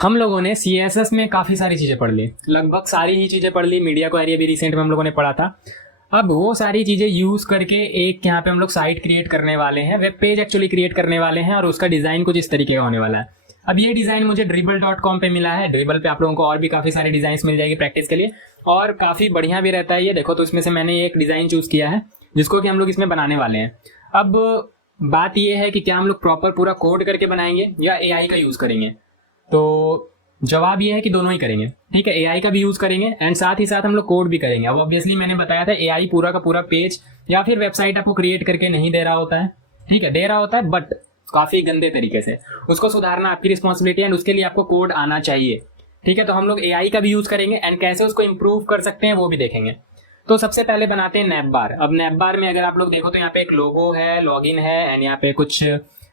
हम लोगों ने CSS में काफ़ी सारी चीज़ें पढ़ ली, लगभग सारी ही चीज़ें पढ़ ली। मीडिया क्वेरी अभी रिसेंट में हम लोगों ने पढ़ा था। अब वो सारी चीज़ें यूज़ करके एक यहाँ पे हम लोग साइट क्रिएट करने वाले हैं, वेब पेज एक्चुअली क्रिएट करने वाले हैं, और उसका डिज़ाइन कुछ इस तरीके का होने वाला है। अब ये डिज़ाइन मुझे dribble.com पे मिला है। ड्रिबल पे आप लोगों को और भी काफ़ी सारे डिज़ाइन मिल जाएगी प्रैक्टिस के लिए, और काफ़ी बढ़िया भी रहता है ये। देखो तो इसमें से मैंने एक डिज़ाइन चूज़ किया है जिसको कि हम लोग इसमें बनाने वाले हैं। अब बात ये है कि क्या हम लोग प्रॉपर पूरा कोड करके बनाएंगे या AI का यूज़ करेंगे? तो जवाब ये है कि दोनों ही करेंगे। ठीक है, AI का भी यूज़ करेंगे एंड साथ ही साथ हम लोग कोड भी करेंगे। अब ऑब्वियसली मैंने बताया था AI पूरा का पूरा पेज या फिर वेबसाइट आपको क्रिएट करके नहीं दे रहा होता है। ठीक है, दे रहा होता है बट काफ़ी गंदे तरीके से। उसको सुधारना आपकी रिस्पॉन्सिबिलिटी है एंड उसके लिए आपको कोड आना चाहिए। ठीक है, तो हम लोग AI का भी यूज़ करेंगे एंड कैसे उसको इम्प्रूव कर सकते हैं वो भी देखेंगे। तो सबसे पहले बनाते हैं नैप बार। अब नैप बार में अगर आप लोग देखो तो यहाँ पे एक लोगो है, लॉगिन है एंड यहाँ पे कुछ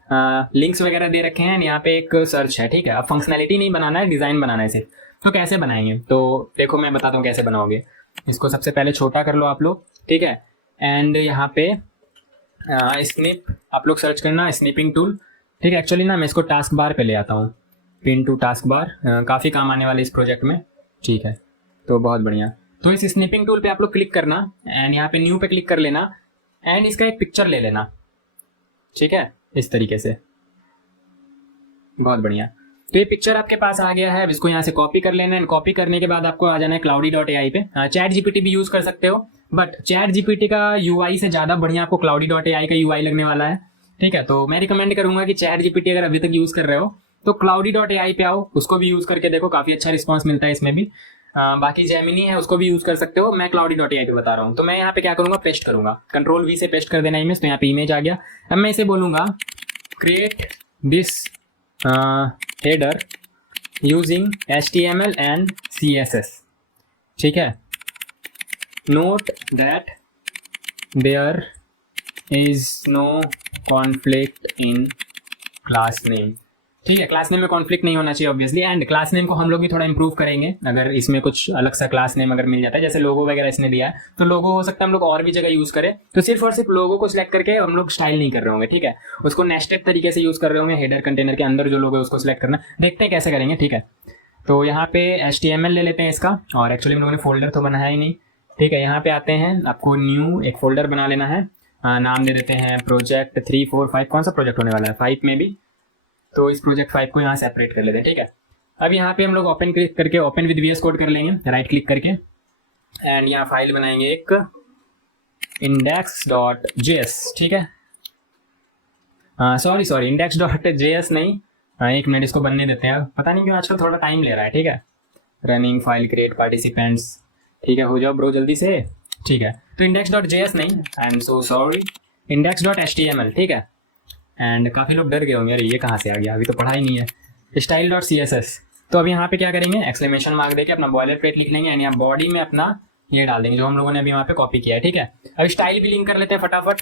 लिंक्स वगैरह दे रखे हैं, यहाँ पे एक सर्च है। ठीक है, अब फंक्शनैलिटी नहीं बनाना है, डिज़ाइन बनाना है सिर्फ। तो कैसे बनाएंगे, तो देखो मैं बताता हूँ कैसे बनाओगे। इसको सबसे पहले छोटा कर लो आप लोग। ठीक है, एंड यहाँ पे स्निप आप लोग सर्च करना, स्निपिंग टूल। ठीक है, एक्चुअली ना मैं इसको टास्क बार पे ले आता हूँ, पिन टू टास्क बार, काफ़ी काम आने वाले इस प्रोजेक्ट में। ठीक है, तो बहुत बढ़िया। तो इस स्निपिंग टूल पे आप लोग क्लिक करना एंड यहाँ पे न्यू पे क्लिक कर लेना एंड इसका एक पिक्चर ले लेना। ठीक है, इस तरीके से, बहुत बढ़िया। तो ये पिक्चर आपके पास आ गया है। अब इसको यहाँ से कॉपी कर लेना एंड कॉपी करने के बाद आपको आ जाना है cloudy.ai पे। चैट जीपीटी भी यूज़ कर सकते हो बट चैट जीपीटी का UI से ज़्यादा बढ़िया आपको cloudy.ai का UI लगने वाला है। ठीक है, तो मैं रिकमेंड करूंगा कि चैट जीपीटी अगर अभी तक यूज़ कर रहे हो तो cloudy.ai पे आओ, उसको भी यूज़ करके देखो, काफ़ी अच्छा रिस्पॉन्स मिलता है इसमें भी। बाकी जेमिनी है उसको भी यूज़ कर सकते हो, मैं cloudy.ai पे बता रहा हूँ। तो मैं यहाँ पे क्या करूँगा, पेस्ट करूँगा, Ctrl+V से पेस्ट कर देना इमेज। तो यहाँ पे इमेज आ गया। अब मैं इसे बोलूँगा create this header using HTML and CSS। ठीक है, note that there is no conflict in class name. ठीक है, क्लास नेम में कॉन्फ्लिक्ट नहीं होना चाहिए ऑब्वियसली, एंड क्लास नेम को हम लोग भी थोड़ा इंप्रूव करेंगे अगर इसमें कुछ अलग सा क्लास नेम अगर मिल जाता है। जैसे लोगो वगैरह इसने दिया है तो लोगो हो सकता है हम लोग और भी जगह यूज़ करें। तो सिर्फ और सिर्फ लोगो को सिलेक्ट करके हम लोग स्टाइल नहीं कर रहे होंगे। ठीक है, उसको नेस्टेड तरीके से यूज़ कर रहे होंगे। हेडर कंटेनर के अंदर जो लोगो है उसको सिलेक्ट करना, देखते हैं कैसे करेंगे। ठीक है, तो यहाँ पे HTML ले लेते हैं इसका, और एक्चुअली हम लोगों ने फोल्डर तो बनाया ही नहीं। ठीक है, यहाँ पे आते हैं, आपको न्यू एक फोल्डर बना लेना है। नाम दे देते हैं प्रोजेक्ट 3 4 5। कौन सा प्रोजेक्ट होने वाला है, 5 में भी, तो इस प्रोजेक्ट 5 को यहाँ सेपरेट कर लेते हैं। ठीक है, अब यहाँ पे हम लोग ओपन क्लिक करके ओपन विद VS कोड कर लेंगे, राइट क्लिक करके, एंड यहाँ फाइल बनाएंगे एक index.js। ठीक है, सॉरी index.js नहीं, एक मिनट इसको बनने देते हैं। पता नहीं क्यों आजकल थोड़ा टाइम ले रहा है। ठीक है, रनिंग फाइल क्रिएट पार्टिसिपेंट्स। ठीक है, हो जाओ ब्रो जल्दी से। ठीक है, तो index.js नहीं, I am so sorry, index.html। ठीक है, एंड काफ़ी लोग डर गए होंगे, अरे ये कहाँ से आ गया, अभी तो पढ़ा ही नहीं है। style.css। तो अब यहाँ पे क्या करेंगे, एक्सक्लेमेशन मार्क देके अपना बॉयलर प्लेट लिख लेंगे एंड यहाँ बॉडी में अपना ये डाल देंगे जो हम लोगों ने अभी वहाँ पे कॉपी किया है। ठीक है, अब स्टाइल भी लिंक कर लेते हैं फटाफट।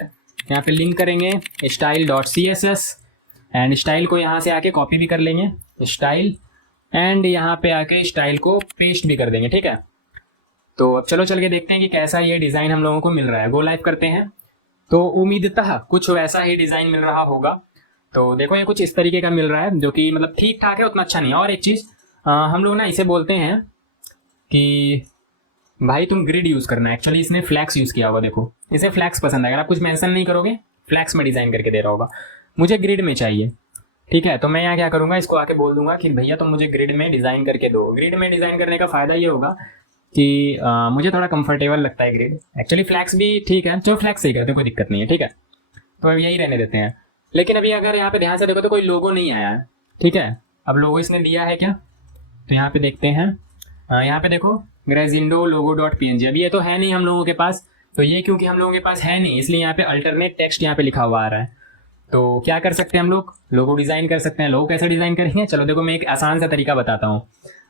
यहाँ पे लिंक करेंगे style.css एंड स्टाइल को यहाँ से आके कॉपी भी कर लेंगे स्टाइल, एंड यहाँ पे आके स्टाइल को पेस्ट भी कर देंगे। ठीक है, तो अब चलो चल के देखते हैं कि कैसा ये डिज़ाइन हम लोगों को मिल रहा है। गो लाइव करते हैं, तो उम्मीदतः कुछ वैसा ही डिज़ाइन मिल रहा होगा। तो देखो ये कुछ इस तरीके का मिल रहा है जो कि मतलब ठीक ठाक है, उतना अच्छा नहीं है। और एक चीज़ हम लोग ना इसे बोलते हैं कि भाई तुम ग्रिड यूज़ करना। एक्चुअली इसने फ्लैक्स यूज़ किया होगा, देखो इसे फ्लैक्स पसंद है। अगर आप कुछ मेंशन नहीं करोगे, फ्लैक्स में डिज़ाइन करके दे रहा होगा, मुझे ग्रिड में चाहिए। ठीक है, तो मैं यहाँ क्या करूँगा, इसको आके बोल दूंगा कि भैया तुम मुझे ग्रिड में डिज़ाइन करके दो। ग्रिड में डिज़ाइन करने का फ़ायदा ये होगा कि मुझे थोड़ा कंफर्टेबल लगता है ग्रिड। एक्चुअली फ्लैक्स भी ठीक है, चलो फ्लैक्स सही करते हैं, कोई दिक्कत नहीं है। ठीक है, तो अब यही रहने देते हैं। लेकिन अभी अगर यहाँ पे ध्यान से देखो तो कोई लोगो नहीं आया है। ठीक है, अब लोगो इसने दिया है क्या, तो यहाँ पे देखते हैं। यहाँ पे देखो ग्रेजिंडो logo.png। अब ये तो है नहीं हम लोगों के पास, तो ये क्योंकि हम लोगों के पास है नहीं इसलिए यहाँ पे अल्टरनेट टेक्स्ट यहाँ पे लिखा हुआ आ रहा है। तो क्या कर सकते हैं हम लोग, लोगो डिज़ाइन कर सकते हैं। लोगो कैसे डिज़ाइन करेंगे, चलो देखो मैं एक आसान सा तरीका बताता हूँ,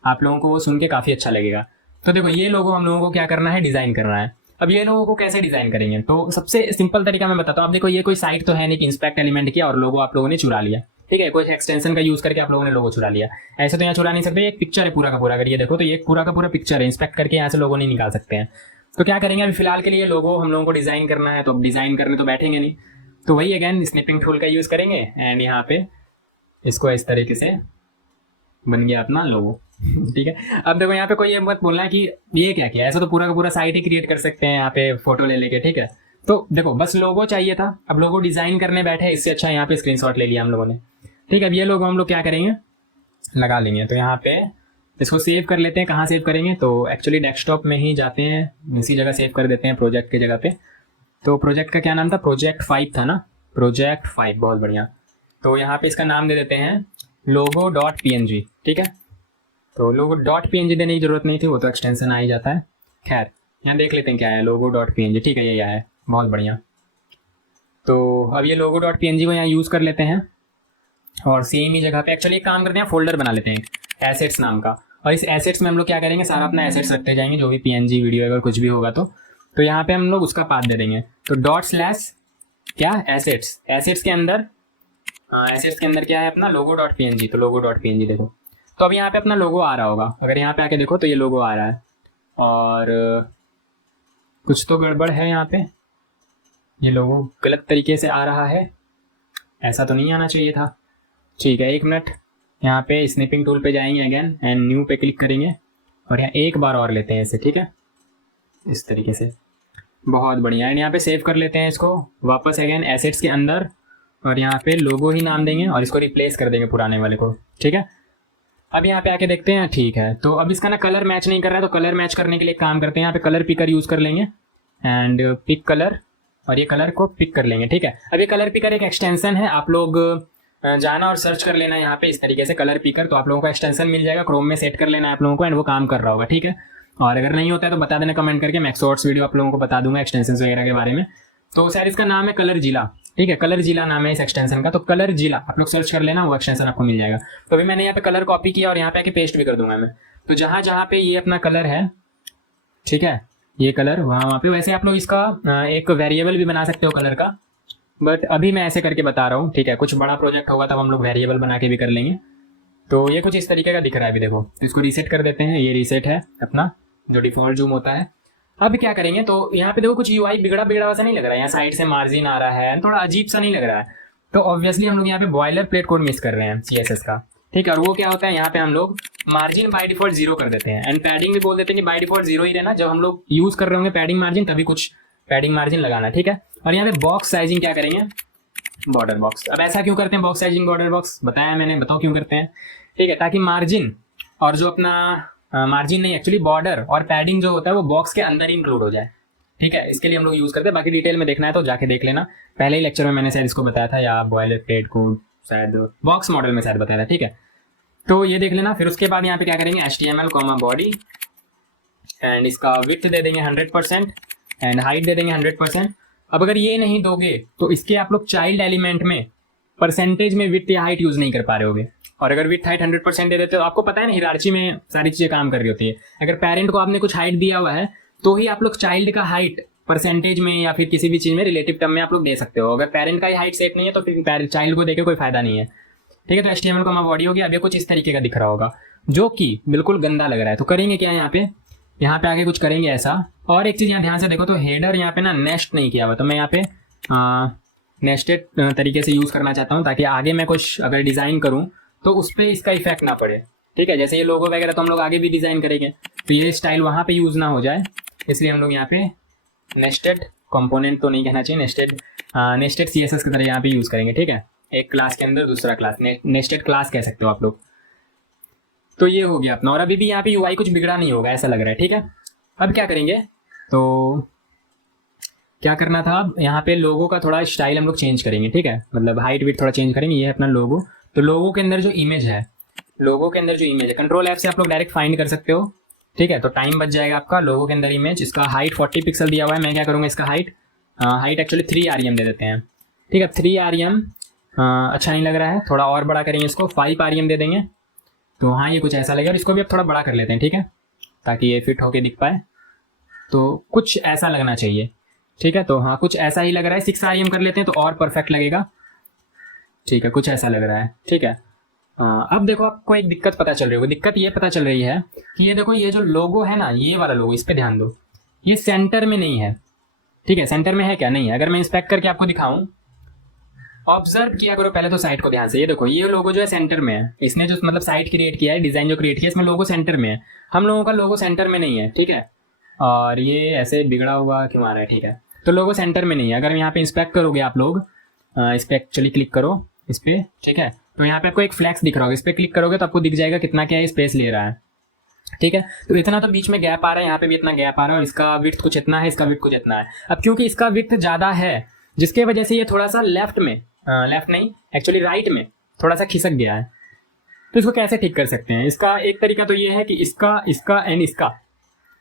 आप लोगों को वो सुन के काफ़ी अच्छा लगेगा। तो देखो ये लोगो हम लोगों को क्या करना है, डिज़ाइन करना है। अब ये लोगों को कैसे डिज़ाइन करेंगे, तो सबसे सिंपल तरीका मैं बताता हूँ। अब देखो ये कोई साइट तो है नहीं कि इंस्पेक्ट एलिमेंट किया और लोगो आप लोगों ने चुरा लिया। ठीक है, कोई एक्सटेंशन का यूज़ करके आप लोगों ने लोगो चुरा लिया, ऐसे तो यहाँ चुरा नहीं सकते। एक पिक्चर है पूरा का पूरा, अगर ये देखो तो ये पूरा का पूरा पिक्चर है, इंस्पेक्ट करके यहाँ से लोगो नहीं निकाल सकते हैं। तो क्या करेंगे, अभी फिलहाल के लिए लोगो हम लोगों को डिज़ाइन करना है, तो अब डिज़ाइन करने तो बैठेंगे नहीं, तो वही अगेन स्निपिंग टूल का यूज़ करेंगे एंड यहाँ पे इसको इस तरीके से बन गया अपना लोगो। ठीक है, अब देखो यहाँ पे कोई ये मत बोलना है कि ये क्या किया, ऐसा तो पूरा का पूरा साइट ही क्रिएट कर सकते हैं यहाँ पे फोटो ले लेके। ठीक है, तो देखो बस लोगो चाहिए था, अब लोगो डिजाइन करने बैठे, इससे अच्छा यहाँ पे स्क्रीनशॉट ले लिया हम लोगों ने। ठीक है, अब ये लोगो हम लोग क्या करेंगे, लगा लेंगे। तो यहाँ पे इसको सेव कर लेते हैं। कहाँ सेव करेंगे, तो एक्चुअली डेस्कटॉप में ही जाते हैं, इसी जगह सेव कर देते हैं, प्रोजेक्ट की जगह पे। तो प्रोजेक्ट का क्या नाम था, प्रोजेक्ट 5 था ना, प्रोजेक्ट 5, बहुत बढ़िया। तो यहाँ पे इसका नाम दे देते हैं logo.png। ठीक है, तो logo.png देने की जरूरत नहीं थी, वो तो एक्सटेंशन आ ही जाता है। खैर यहाँ देख लेते हैं क्या है, logo.png। ठीक है, ये आया है, बहुत बढ़िया। तो अब ये logo.png को यहाँ यूज़ कर लेते हैं और सेम ही जगह पे एक्चुअली एक काम करते हैं, फोल्डर बना लेते हैं एसेट्स नाम का। और इस एसेट्स में हम लोग क्या करेंगे, सारा अपना एसेट्स रखते जाएंगे, जो भी पीएनजी वीडियो अगर कुछ भी होगा तो यहाँ पे हम लोग उसका पाथ दे देंगे। तो डॉट/ क्या एसेट्स, एसेट्स के अंदर क्या है अपना logo.png, तो logo.png देखो। तो अब यहाँ पे अपना लोगो आ रहा होगा, अगर यहाँ पे आके देखो तो ये लोगो आ रहा है। और कुछ तो गड़बड़ है यहाँ पे, ये लोगो गलत तरीके से आ रहा है, ऐसा तो नहीं आना चाहिए था। ठीक है, 1 मिनट, यहाँ पे स्निपिंग टूल पे जाएंगे अगेन एंड न्यू पे क्लिक करेंगे और यहाँ एक बार और लेते हैं इसे। ठीक है, इस तरीके से, बहुत बढ़िया। एंड यहाँ पे सेव कर लेते हैं इसको वापस अगेन एसेट्स के अंदर, और यहाँ पे लोगो ही नाम देंगे और इसको रिप्लेस कर देंगे पुराने वाले को। ठीक है, अब यहाँ पे आके देखते हैं। ठीक है, तो अब इसका ना कलर मैच नहीं कर रहा है, तो कलर मैच करने के लिए काम करते हैं, यहाँ पे कलर पिकर यूज़ कर लेंगे एंड पिक कलर, और ये कलर को पिक कर लेंगे। ठीक है, अब ये कलर पिकर एक एक्सटेंशन है, आप लोग जाना और सर्च कर लेना यहाँ पे इस तरीके से कलर पिकर, तो आप लोगों को एक्सटेंशन मिल जाएगा, क्रोम में सेट कर लेना है आप लोगों को एंड वो काम कर रहा होगा। ठीक है, और अगर नहीं होता है तो बता देना कमेंट करके, मैं एक शॉर्ट्स वीडियो आप लोगों को बता दूंगा एक्सटेंशन वगैरह के बारे में। तो शायद इसका नाम है कलर जिला। ठीक है, कलर जिला नाम है इस एक्सटेंशन का, तो कलर जिला आप लोग सर्च कर लेना, वो एक्सटेंशन आपको मिल जाएगा। तो अभी मैंने यहाँ पे कलर कॉपी किया और यहाँ पे आके पेस्ट भी कर दूंगा मैं। तो जहाँ जहाँ पे ये अपना कलर है, ठीक है, ये कलर वहाँ पे, वैसे आप लोग इसका एक वेरिएबल भी बना सकते हो कलर का, बट अभी मैं ऐसे करके बता रहा हूँ। ठीक है, कुछ बड़ा प्रोजेक्ट होगा तब हम लोग वेरिएबल बना के भी कर लेंगे। तो ये कुछ इस तरीके का दिख रहा है अभी, देखो इसको रीसेट कर देते हैं, ये रीसेट है अपना जो डिफॉल्ट जूम होता है। अब क्या करेंगे, तो यहाँ पे देखो कुछ यूआई बिगड़ा वैसा नहीं लग रहा है, यहाँ साइड से मार्जिन आ रहा है, थोड़ा अजीब सा नहीं लग रहा है। तो ऑब्वियसली हम लोग यहाँ पे बॉयलर प्लेट कोड मिस कर रहे हैं CSS का। ठीक है, और वो क्या होता है, यहाँ पे हम लोग मार्जिन बाय डिफॉल्ट 0 कर देते हैं एंड पैडिंग भी बोल देते हैं कि बाय डिफॉल्ट 0 ही रहना, जब हम लोग यूज कर रहे होंगे पैडिंग मार्जिन तभी कुछ पैडिंग मार्जिन लगाना। ठीक है, और यहाँ पे बॉक्स साइजिंग क्या करेंगे, बॉर्डर बॉक्स। अब ऐसा क्यों करते हैं बॉक्स साइजिंग बॉर्डर बॉक्स, बताया मैंने, बताओ क्यों करते हैं। ठीक है, ताकि मार्जिन और जो अपना मार्जिन नहीं एक्चुअली बॉर्डर और पैडिंग जो होता है वो बॉक्स के अंदर ही इंक्लूड हो जाए। ठीक है, इसके लिए हम लोग यूज करते हैं, बाकी डिटेल में देखना है तो जाके देख लेना, पहले ही लेक्चर में मैंने शायद इसको बताया था, या बॉयलर प्लेट को शायद बॉक्स मॉडल में शायद बताया था। ठीक है, तो ये देख लेना। फिर उसके बाद यहाँ पे क्या करेंगे, HTML बॉडी एंड इसका विड्थ दे देंगे 100% एंड हाइट दे देंगे 100%। अब अगर ये नहीं दोगे तो इसके आप लोग चाइल्ड एलिमेंट में परसेंटेज में विड्थ या हाइट यूज नहीं कर पा रहे होगे, और अगर विड्थ हाइट 100% दे देते हो, आपको पता है ना हिरार्ची में सारी चीजें काम कर रही होती है। अगर पेरेंट को आपने कुछ हाइट दिया हुआ है तो ही आप लोग चाइल्ड का हाइट परसेंटेज में या फिर किसी भी चीज में रिलेटिव टर्म में आप लोग दे सकते हो। अगर पेरेंट का ही हाइट सेट नहीं है तो फिर चाइल्ड को देके कोई फायदा नहीं है। ठीक है, तो HTML बॉडी हो गया। अब ये कुछ इस तरीके का दिख रहा होगा जो कि बिल्कुल गंदा लग रहा है, तो करेंगे क्या, यहाँ पे आगे कुछ करेंगे ऐसा। और एक चीज यहाँ ध्यान से देखो, तो हेडर यहाँ पे ना नेस्ट नहीं किया हुआ, तो मैं यहाँ पे नेस्टेड तरीके से यूज करना चाहता हूँ, ताकि आगे मैं कुछ अगर डिजाइन करूँ तो उस पर इसका इफेक्ट ना पड़े। ठीक है, जैसे ये लोगो वगैरह तो हम लोग आगे भी डिजाइन करेंगे, तो ये स्टाइल वहाँ पे यूज ना हो जाए, इसलिए हम लोग यहाँ पे नेस्टेड कंपोनेंट तो नहीं कहना चाहिए, नेस्टेड CSS की तरह यहाँ पे यूज करेंगे। ठीक है, एक क्लास के अंदर दूसरा क्लास, नेस्टेड क्लास कह सकते हो आप लोग। तो ये हो गया अपना, और अभी भी यहाँ पे UI कुछ बिगड़ा नहीं होगा ऐसा लग रहा है। ठीक है, अब क्या करेंगे, तो क्या करना था, अब यहाँ पे लोगो का थोड़ा स्टाइल हम लोग चेंज करेंगे। ठीक है, मतलब हाइट विड्थ थोड़ा चेंज करेंगे। ये है अपना लोगो, तो लोगो के अंदर जो इमेज है, कंट्रोल F से आप लोग डायरेक्ट फाइंड कर सकते हो। ठीक है, तो टाइम बच जाएगा आपका। लोगो के अंदर इमेज, इसका हाइट 40 पिक्सल दिया हुआ है, मैं क्या करूँगा, इसका हाइट एक्चुअली 3 rem दे देते हैं। ठीक है, 3 rem अच्छा नहीं लग रहा है, थोड़ा और बड़ा करेंगे इसको, 5 rem दे देंगे। तो हाँ, ये कुछ ऐसा लगेगा, और इसको भी अब थोड़ा बड़ा कर लेते हैं। ठीक है, ताकि ये फिट होके दिख पाए, तो कुछ ऐसा लगना चाहिए। ठीक है, तो हाँ कुछ ऐसा ही लग रहा है, 6 rem कर लेते हैं तो और परफेक्ट लगेगा। ठीक है, कुछ ऐसा लग रहा है। ठीक है, अब देखो आपको एक दिक्कत पता चल रही होगी। दिक्कत ये पता चल रही है कि ये देखो, ये जो लोगो है ना, ये वाला लोगो, इस पे ध्यान दो, ये सेंटर में नहीं है। ठीक है, सेंटर में है क्या, नहीं है। अगर मैं इंस्पेक्ट करके आपको दिखाऊं ऑब्जर्व किया करो पहले तो साइट को ध्यान से। ये देखो ये लोगो जो है सेंटर में है, इसने जो मतलब साइट क्रिएट किया है, डिजाइन जो क्रिएट किया है, इसमें लोगो सेंटर में है। हम लोगों का लोगो सेंटर में नहीं है, ठीक है। और ये ऐसे बिगड़ा हुआ क्यों आ रहा है, ठीक है। तो लोगो सेंटर में नहीं है। अगर यहाँ पे इंस्पेक्ट करोगे आप लोग, इस पर एक्चुअली क्लिक करो इस पर, ठीक है। तो यहाँ पे आपको एक फ्लैक्स दिख रहा होगा, इस पर क्लिक करोगे तो आपको दिख जाएगा कितना क्या है स्पेस ले रहा है, ठीक है। तो इतना तो बीच में गैप आ रहा है, यहाँ पे भी इतना गैप आ रहा है, और इसका विड्थ कुछ इतना है, इसका विड्थ कुछ इतना है। अब क्योंकि इसका विड्थ ज़्यादा है, जिसके वजह से ये थोड़ा सा लेफ्ट में, लेफ्ट नहीं एक्चुअली राइट में थोड़ा सा खिसक गया है। तो इसको कैसे ठीक कर सकते हैं? इसका एक तरीका तो ये है कि इसका एंड इसका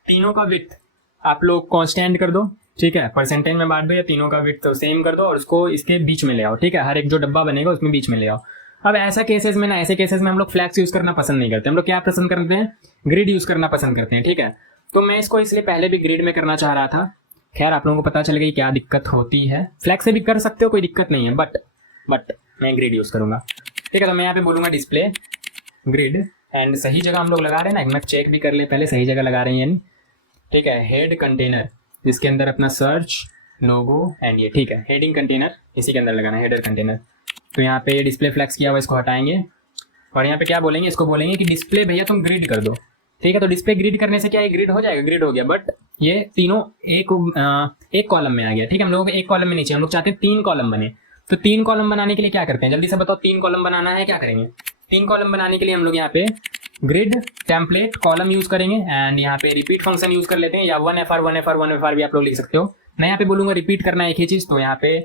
तीनों का विड्थ आप लोग कांस्टेंट कर दो, ठीक है। परसेंटेज में बांट दो या तीनों का विड्थ तो सेम कर दो और उसको इसके बीच में ले आओ, ठीक है। हर एक जो डब्बा बनेगा उसमें बीच में ले आओ। अब ऐसे केसेस में हम लोग फ्लैक्स यूज करना पसंद नहीं करते, हम लोग क्या पसंद करते हैं, ग्रिड यूज करना पसंद करते हैं, ठीक है। तो मैं इसको इसलिए पहले भी ग्रिड में करना चाह रहा था। खैर आप लोगों को पता चल गई क्या दिक्कत होती है। फ्लैक्स से भी कर सकते हो, कोई दिक्कत नहीं है, बट मैं ग्रिड यूज करूंगा, ठीक है। तो मैं यहाँ पे बोलूंगा डिस्प्ले ग्रिड एंड सही जगह हम लोग लगा रहे हैं ना, मैं चेक भी कर ले पहले सही जगह लगा रहे हैं यानी, ठीक है। हेड कंटेनर जिसके अंदर अपना सर्च लोगो एंड ये, ठीक है। हेडिंग कंटेनर इसी के अंदर लगाना है, हेडर कंटेनर। तो यहाँ पे डिस्प्ले फ्लैक्स किया हुआ इसको हटाएंगे और यहाँ पे क्या बोलेंगे, इसको बोलेंगे कि डिस्प्ले भैया तुम ग्रिड कर दो, ठीक है। तो डिस्प्ले ग्रिड करने से क्या है, ग्रिड हो जाएगा, ग्रिड हो गया। बट ये तीनों एक कॉलम में आ गया, ठीक है। हम लोगों को एक कॉलम में नहीं चाहिए, हम लोग चाहते हैं 3 कॉलम बने। तो 3 कॉलम बनाने के लिए क्या करते हैं, जल्दी से बताओ। 3 कॉलम बनाना है, क्या करेंगे? 3 कॉलम बनाने के लिए हम लोग यहाँ पे ग्रिड टेम्पलेट कॉलम यूज करेंगे एंड यहाँ पे रिपीट फंक्शन यूज कर लेते हैं, या 1FR भी आप लोग लिख सकते हो। मैं यहाँ पे बोलूंगा रिपीट करना एक ही चीज, तो यहाँ पे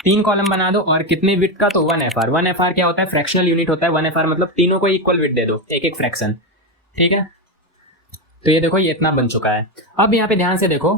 3 कॉलम बना दो और कितने विड्थ का, तो 1FR क्या होता है, फ्रैक्शनल यूनिट होता है। 1FR मतलब तीनों को इक्वल विड्थ दे दो, एक एक फ्रैक्शन, ठीक है। तो ये देखो ये इतना बन चुका है। अब यहाँ पे ध्यान से देखो,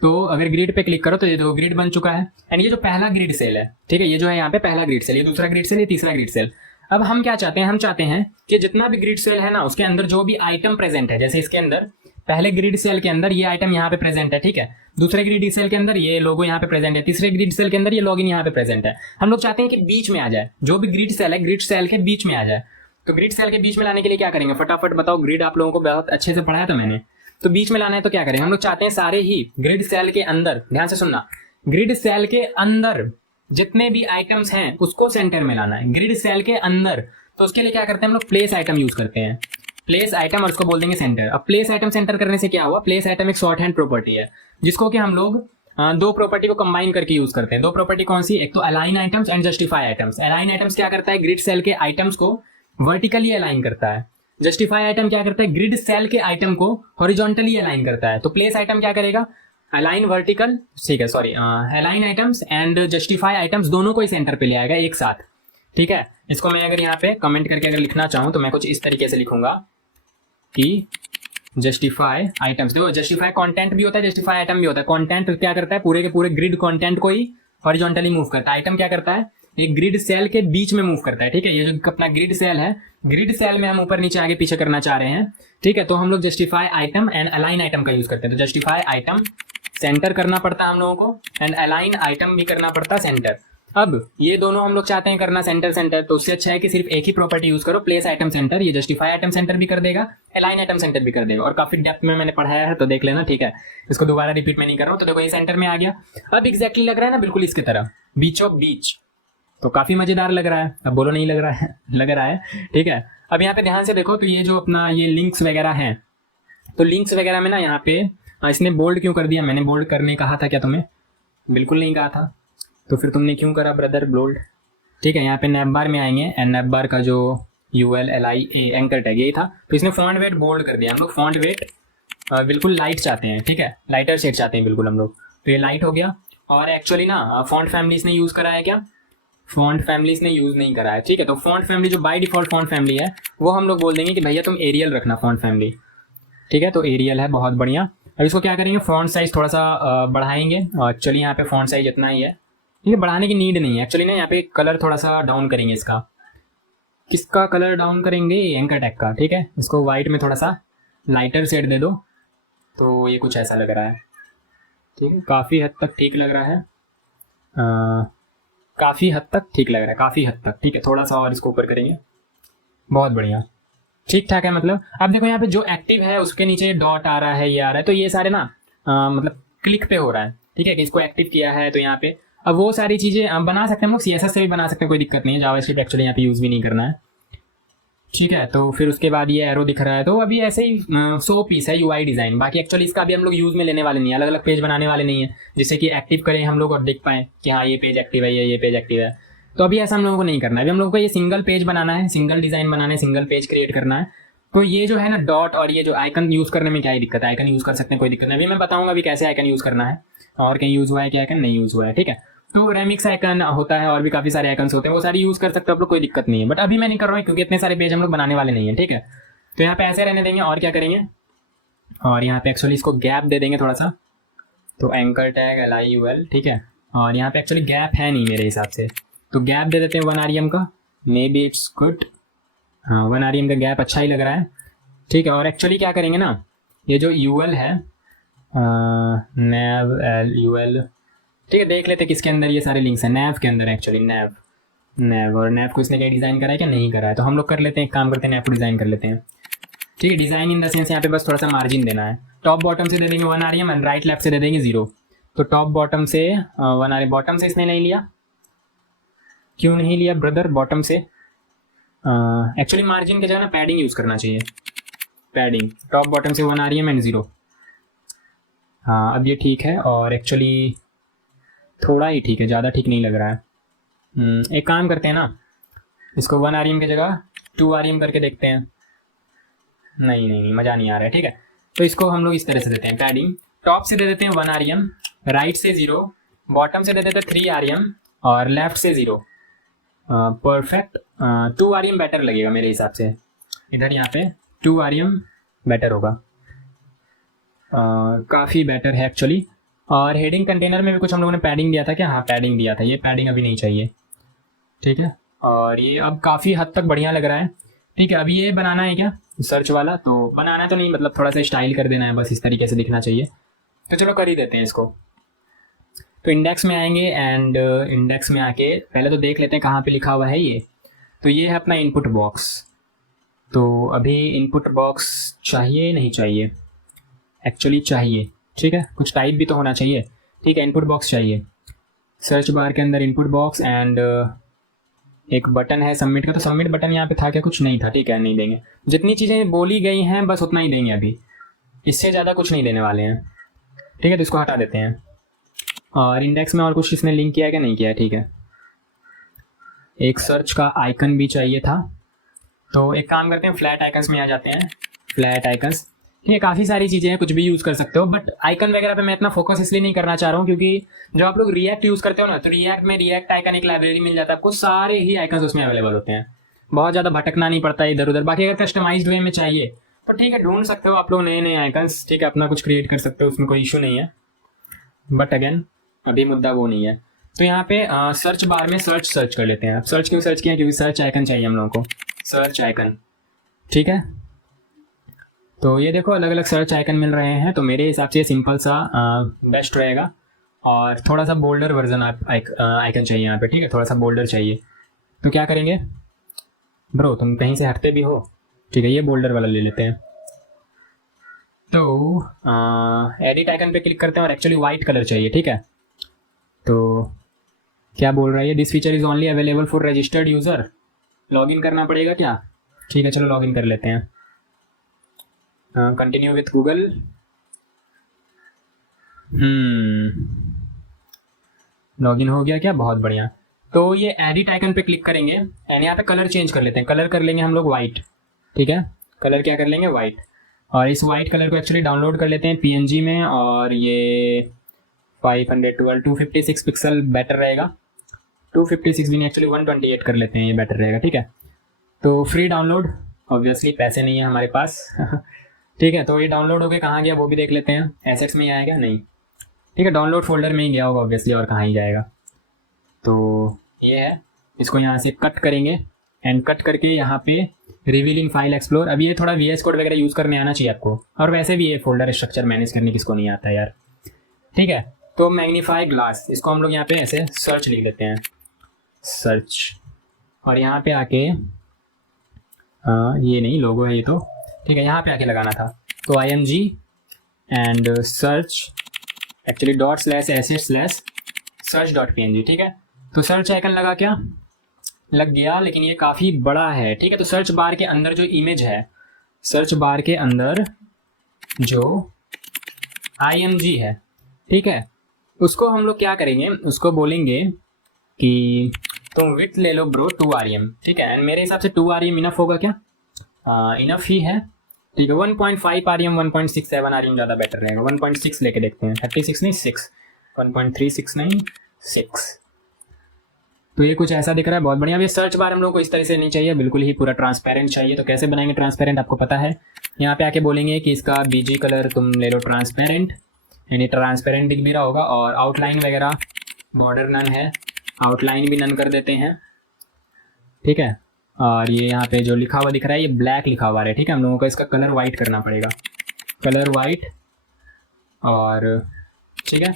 तो अगर ग्रिड पे क्लिक करो तो ये देखो ग्रिड बन चुका है एंड ये जो पहला ग्रिड सेल है, ठीक है, ये जो है यहाँ पे पहला ग्रिड सेल, ये दूसरा ग्रिड सेल, ये तीसरा ग्रिड सेल। अब हम क्या चाहते हैं, हम चाहते हैं कि जितना भी ग्रिड सेल है ना उसके अंदर जो भी आइटम प्रेजेंट है, जैसे इसके अंदर पहले ग्रिड सेल के अंदर ये आइटम यहाँ पे प्रेजेंट है, ठीक है। दूसरे ग्रिड सेल के अंदर ये लोगो यहाँ पे प्रेजेंट है, तीसरे ग्रिड सेल के अंदर ये लॉगिन यहाँ पे प्रेजेंट है। हम लोग चाहते हैं कि बीच में आ जाए, जो भी ग्रिड सेल है ग्रिड सेल के बीच में आ जाए। तो ग्रिड सेल के बीच में लाने के लिए क्या करेंगे, फटाफट बताओ। ग्रिड आप लोगों को बहुत अच्छे से पढ़ाया था मैंने, तो बीच में लाना है तो क्या करेंगे, हम लोग चाहते हैं सारे ही ग्रिड सेल के अंदर, ध्यान से सुनना, ग्रिड सेल के अंदर जितने भी आइटम्स हैं उसको सेंटर में लाना है, ग्रिड सेल के अंदर। तो उसके लिए क्या करते हैं हम लोग, प्लेस आइटम यूज करते हैं, प्लेस आइटम, और उसको बोल देंगे सेंटर। अब प्लेस आइटम सेंटर करने से क्या हुआ, प्लेस आइटम एक शॉर्ट हैंड प्रॉपर्टी है जिसको कि हम लोग 2 प्रॉपर्टी को कंबाइन करके यूज करते हैं। 2 प्रॉपर्टी कौन सी, एक तो align items and justify items. Align items क्या करता है, ग्रिड सेल के आइटम्स को वर्टिकली अलाइन करता है। जस्टिफाई आइटम क्या करता है, ग्रिड सेल के आइटम को हॉरिजॉन्टली अलाइन करता है। तो प्लेस आइटम क्या करेगा, अलाइन वर्टिकल, ठीक है, sorry, align items and justify items दोनों को ही सेंटर पे ले आएगा एक साथ, ठीक है। इसको मैं अगर यहाँ पे कमेंट करके अगर लिखना चाहूँ तो मैं कुछ इस तरीके से लिखूंगा कि जस्टिफाई आइटम्स, देखो जस्टिफाई कंटेंट भी होता है, जस्टिफाई आइटम भी होता है। कंटेंट क्या करता है, पूरे के पूरे ग्रिड कंटेंट को ही हॉरिजॉन्टली मूव करता है। आइटम क्या करता है, एक ग्रिड सेल के बीच में मूव करता है, ठीक है। ये जो अपना ग्रिड सेल है, ग्रिड सेल में हम ऊपर नीचे आगे पीछे करना चाह रहे हैं, ठीक है। तो हम लोग justify item and align item का यूज करते हैं। तो जस्टिफाई आइटम सेंटर करना पड़ता है हम लोगों को एंड अलाइन आइटम भी करना पड़ता है सेंटर। अब ये दोनों हम लोग चाहते हैं करना सेंटर सेंटर, तो उससे अच्छा है कि सिर्फ एक ही प्रॉपर्टी यूज करो, प्लेस आइटम सेंटर। ये जस्टिफाई आइटम सेंटर भी कर देगा, अलाइन आइटम सेंटर भी कर देगा, और काफी डेप्थ में मैंने पढ़ाया है तो देख लेना, ठीक है। इसको दोबारा रिपीट में नहीं कर रहा हूँ। तो देखो ये सेंटर में आ गया। अब एग्जैक्टली लग रहा है ना बिल्कुल इसकी तरह, बीचों बीच, तो काफी मजेदार लग रहा है। अब बोलो नहीं लग रहा है, लग रहा है, ठीक है। अब यहाँ पे ध्यान से देखो, तो ये जो अपना ये लिंक्स वगैरह हैं, तो लिंक्स वगैरह में ना यहाँ पे इसने बोल्ड क्यों कर दिया, मैंने बोल्ड करने कहा था क्या तुम्हें, बिल्कुल नहीं कहा था, तो फिर तुमने क्यों करा ब्रदर बोल्ड, ठीक है। यहाँ पे नैप बार में आएंगे एंड नैप बार का जो ULLIA एंकर टैग यही था, तो इसने फॉन्ट वेट बोल्ड कर दिया। हम लोग फॉन्ट वेट बिल्कुल लाइट चाहते हैं, ठीक है, लाइटर शेड चाहते हैं बिल्कुल हम लोग, तो ये लाइट हो गया। और एक्चुअली ना फॉन्ट फैमिली इसने यूज करा है क्या, फॉन्ट फैमिली इसने यूज नहीं करा है, ठीक है। तो फॉन्ट फैमिली जो बाय डिफॉल्ट फॉन्ट फैमिली है वो हम लोग बोल देंगे कि भैया तुम एरियल रखना फॉन्ट फैमिली, ठीक है। तो एरियल है, बहुत बढ़िया। अब इसको क्या करेंगे, फॉन्ट साइज थोड़ा सा बढ़ाएंगे, और एक्चुअली यहाँ पे फॉन्ट साइज इतना ही है, ठीक है, बढ़ाने की नीड नहीं है एक्चुअली ना। यहाँ पे कलर थोड़ा सा डाउन करेंगे इसका, किसका कलर डाउन करेंगे, एंकर टैग का, ठीक है। इसको वाइट में थोड़ा सा लाइटर शेड दे दो, तो ये कुछ ऐसा लग रहा है, ठीक है। काफ़ी हद तक ठीक लग रहा है, काफ़ी हद तक ठीक लग रहा है, काफ़ी हद तक, ठीक है। थोड़ा सा और इसको ऊपर करेंगे, बहुत बढ़िया, ठीक ठाक है। मतलब अब देखो यहाँ पे जो एक्टिव है उसके नीचे डॉट आ रहा है, ये आ रहा है, तो ये सारे ना मतलब क्लिक पे हो रहा है, ठीक है, कि इसको एक्टिव किया है तो यहाँ पे अब वो सारी चीज़ें बना सकते हैं हम लोग, CSS से भी बना सकते हैं, कोई दिक्कत नहीं है। जावास्क्रिप्ट एक्चुअली यहाँ पे यूज़ भी नहीं करना है, ठीक है। तो फिर उसके बाद ये एरो दिख रहा है, तो अभी ऐसे ही 100 पीस है UI डिज़ाइन। बाकी एक्चुअली इसका भी हम लोग यूज़ में लेने वाले नहीं है, अलग अलग पेज बनाने वाले नहीं है जिससे कि एक्टिव करें हम लोग और देख पाएँ कि हाँ ये पेज एक्टिव है, ये पेज एक्टिव है। तो अभी ऐसा हम लोगों को नहीं करना है। अभी हम लोगों को ये सिंगल पेज बनाना है, सिंगल डिज़ाइन बनाना है, सिंगल पेज क्रिएट करना है। तो ये जो है ना डॉट और ये जो आइकन यूज़ करने में क्या ही दिक्कत है, आइकन यूज़ कर सकते हैं, कोई दिक्कत नहीं। अभी मैं बताऊँगा अभी कैसे आइकन यूज़ करना है और कहीं यूज़ हुआ है क्या आइकन नहीं यूज़ हुआ है, ठीक है। तो रेमिक्स आइकन होता है और भी काफ़ी सारे आइकन्स होते हैं, वो सारी यूज़ कर सकते हो आप लोग, कोई दिक्कत नहीं है। बट अभी मैं नहीं कर रहा हूँ क्योंकि इतने सारे पेज हम लोग बनाने वाले नहीं है, ठीक है। तो यहाँ पे ऐसे रहने देंगे और क्या करेंगे, और यहाँ पे एक्चुअली इसको गैप दे देंगे थोड़ा सा, तो एंकर टैग LIUL, ठीक है। और यहाँ पे एक्चुअली गैप है नहीं मेरे हिसाब से, तो गैप दे देते हैं 1 rem का, मे बी इट्स गुड। हाँ 1 rem का गैप अच्छा ही लग रहा है, ठीक है। और एक्चुअली क्या करेंगे ना, ये जो UL है nav LUL, ठीक है, देख लेते किसके अंदर ये सारे लिंक्स हैं। नैव के अंदर एक्चुअली, नैव और नैव को इसने क्या डिज़ाइन करा है क्या नहीं करा है, तो हम लोग कर लेते हैं, एक काम करते हैं, नैव को डिज़ाइन कर लेते हैं, ठीक है। डिज़ाइन इन द सेंस यहाँ पे बस थोड़ा सा मार्जिन देना है। टॉप बॉटम से दे देंगे 1 rem एंड राइट लेफ्ट से दे देंगे 0। तो टॉप बॉटम से 1 rem, बॉटम से इसने नहीं लिया, क्यों नहीं लिया ब्रदर बॉटम से? एक्चुअली मार्जिन की जगह ना पैडिंग यूज़ करना चाहिए, पैडिंग। टॉप बॉटम से 1 rem एंड 0। हाँ अब ये ठीक है, और एक्चुअली थोड़ा ही ठीक है, ज़्यादा ठीक नहीं लग रहा है। एक काम करते हैं ना, इसको 1 rem की जगह 2 rem करके देखते हैं। नहीं मज़ा नहीं आ रहा है, ठीक है। तो इसको हम लोग इस तरह से देते हैं, पैडिंग टॉप से दे देते हैं 1 rem, राइट से 0, बॉटम से दे देते हैं 3 rem और लेफ्ट से 0। परफेक्ट। 2 rem बेटर लगेगा मेरे हिसाब से, इधर यहाँ पे 2 rem बेटर होगा, काफ़ी बेटर है एक्चुअली। और हेडिंग कंटेनर में भी कुछ हम लोगों ने पैडिंग दिया था क्या? हाँ पैडिंग दिया था, ये पैडिंग अभी नहीं चाहिए, ठीक है। और ये अब काफ़ी हद तक बढ़िया लग रहा है, ठीक है। अभी ये बनाना है क्या सर्च वाला? तो बनाना तो नहीं, मतलब थोड़ा सा स्टाइल कर देना है, बस इस तरीके से दिखना चाहिए। तो चलो कर ही देते हैं इसको। तो इंडेक्स में आएंगे एंड इंडेक्स में आके पहले तो देख लेते हैं कहाँ पे लिखा हुआ है ये। तो ये है अपना इनपुट बॉक्स। तो अभी इनपुट बॉक्स चाहिए नहीं चाहिए? एक्चुअली चाहिए, ठीक है, कुछ टाइप भी तो होना चाहिए, ठीक है। इनपुट बॉक्स चाहिए, सर्च बार के अंदर इनपुट बॉक्स एंड एक बटन है सबमिट का। तो सबमिट बटन यहाँ पे था क्या? कुछ नहीं था, ठीक है, नहीं देंगे। जितनी चीज़ें बोली गई हैं बस उतना ही देंगे अभी, इससे ज़्यादा कुछ नहीं देने वाले हैं, ठीक है। तो इसको हटा देते हैं। और इंडेक्स में और कुछ इसने लिंक किया है क्या? नहीं किया है, ठीक है। एक सर्च का आइकन भी चाहिए था, तो एक काम करते हैं, फ्लैट आइकन्स में आ जाते हैं, फ्लैट आइकन्स, ठीक है। काफ़ी सारी चीज़ें हैं, कुछ भी यूज़ कर सकते हो, बट आइकन वगैरह पे मैं इतना फोकस इसलिए नहीं करना चाह रहा हूँ क्योंकि जब आप लोग रिएक्ट यूज़ करते हो ना, तो रिएक्ट में रिएक्ट आइकन एक लाइब्रेरी मिल जाता है आपको, सारे ही आइकन्स उसमें अवेलेबल होते हैं, बहुत ज़्यादा भटकना नहीं पड़ता है इधर उधर। बाकी अगर कस्टमाइज्ड वे में चाहिए तो ठीक है, ढूंढ सकते हो आप लोग नए नए आइकन्स, ठीक है, अपना कुछ क्रिएट कर सकते हो, उसमें कोई इशू नहीं है। बट अगेन अभी मुद्दा वो नहीं है। तो यहाँ पे सर्च बार में सर्च कर लेते हैं। अब सर्च क्यों सर्च किया? क्योंकि सर्च आइकन चाहिए हम लोगों को, सर्च आइकन, ठीक है। तो ये देखो अलग अलग सर्च आइकन मिल रहे हैं, तो मेरे हिसाब से सिंपल सा बेस्ट रहेगा। और थोड़ा सा बोल्डर वर्जन आइकन चाहिए यहाँ पे, ठीक है, थोड़ा सा बोल्डर चाहिए। तो क्या करेंगे ब्रो, तुम कहीं से हटते भी हो, ठीक है, ये बोल्डर वाला ले लेते हैं। तो एडिट आइकन पे क्लिक करते हैं और एक्चुअली वाइट कलर चाहिए, ठीक है। तो क्या बोल रहा है ये? This feature is only available for registered user. Login करना पड़ेगा क्या? ठीक है, चलो लॉगिन कर लेते हैं। Continue with Google. लॉगिन हो गया क्या? बहुत बढ़िया। तो ये एडिट आइकन पे क्लिक करेंगे एंड यहाँ पे कलर चेंज कर लेते हैं। कलर कर लेंगे हम लोग वाइट, ठीक है, कलर क्या कर लेंगे? वाइट। और इस वाइट कलर को एक्चुअली डाउनलोड कर लेते हैं PNG में, और ये 512 256 पिक्सल बेटर रहेगा। 256 भी नहीं, एक्चुअली 128 कर लेते हैं, ये बेटर रहेगा, ठीक है। तो फ्री डाउनलोड, ऑब्वियसली पैसे नहीं है हमारे पास ठीक है। तो ये डाउनलोड होके कहाँ गया वो भी देख लेते हैं। एसेट्स में ही आएगा? नहीं, ठीक है, डाउनलोड फोल्डर में ही गया होगा ऑब्वियसली, और कहाँ ही जाएगा। तो ये है, इसको यहाँ से कट करेंगे एंड कट करके यहाँ पे रिवीलिंग फाइल एक्सप्लोर। अब ये थोड़ा VS कोड वगैरह यूज़ करने आना चाहिए आपको, और वैसे भी ये फोल्डर स्ट्रक्चर मैनेज करने किसको नहीं आता यार, ठीक है। तो मैग्नीफाई ग्लास, इसको हम लोग यहाँ पे ऐसे सर्च लिख लेते हैं, सर्च, और यहाँ पे आके ये नहीं लोगो है ये तो, ठीक है, यहाँ पे आके लगाना था। तो IMG and search, actually ./assets/ search.png, ठीक है। तो सर्च आइकन लगा क्या, लग गया, लेकिन ये काफ़ी बड़ा है, ठीक है। तो सर्च बार के अंदर जो इमेज है, सर्च बार के अंदर जो img है, ठीक है, उसको हम लोग क्या करेंगे, उसको बोलेंगे कि तुम विथ ले लो ब्रो 2 rem, ठीक है। एंड मेरे हिसाब से 2 rem इनफ होगा क्या, इनफ ही है, ठीक है। 1.5 rem 1.67 rem ज़्यादा बेटर रहेगा। 1.6 लेके देखते हैं, 36 नहीं 6, 1.36 नहीं 6। तो ये कुछ ऐसा दिख रहा है, बहुत बढ़िया। अब ये सर्च बार हम लोग को इस तरह से नहीं चाहिए, बिल्कुल ही पूरा ट्रांसपेरेंट चाहिए। तो कैसे बनाएंगे ट्रांसपेरेंट, आपको पता है। यहाँ पे आके बोलेंगे कि इसका बीजी कलर तुम ले लो ट्रांसपेरेंट, यानी ट्रांसपेरेंट दिख भी रहा होगा। और आउटलाइन वगैरह बॉर्डर नन है, आउटलाइन भी नन कर देते हैं, ठीक है। और ये यहाँ पे जो लिखा हुआ दिख रहा है, ये ब्लैक लिखा हुआ है, ठीक है। हम लोगों को इसका कलर वाइट करना पड़ेगा, कलर वाइट, और ठीक है।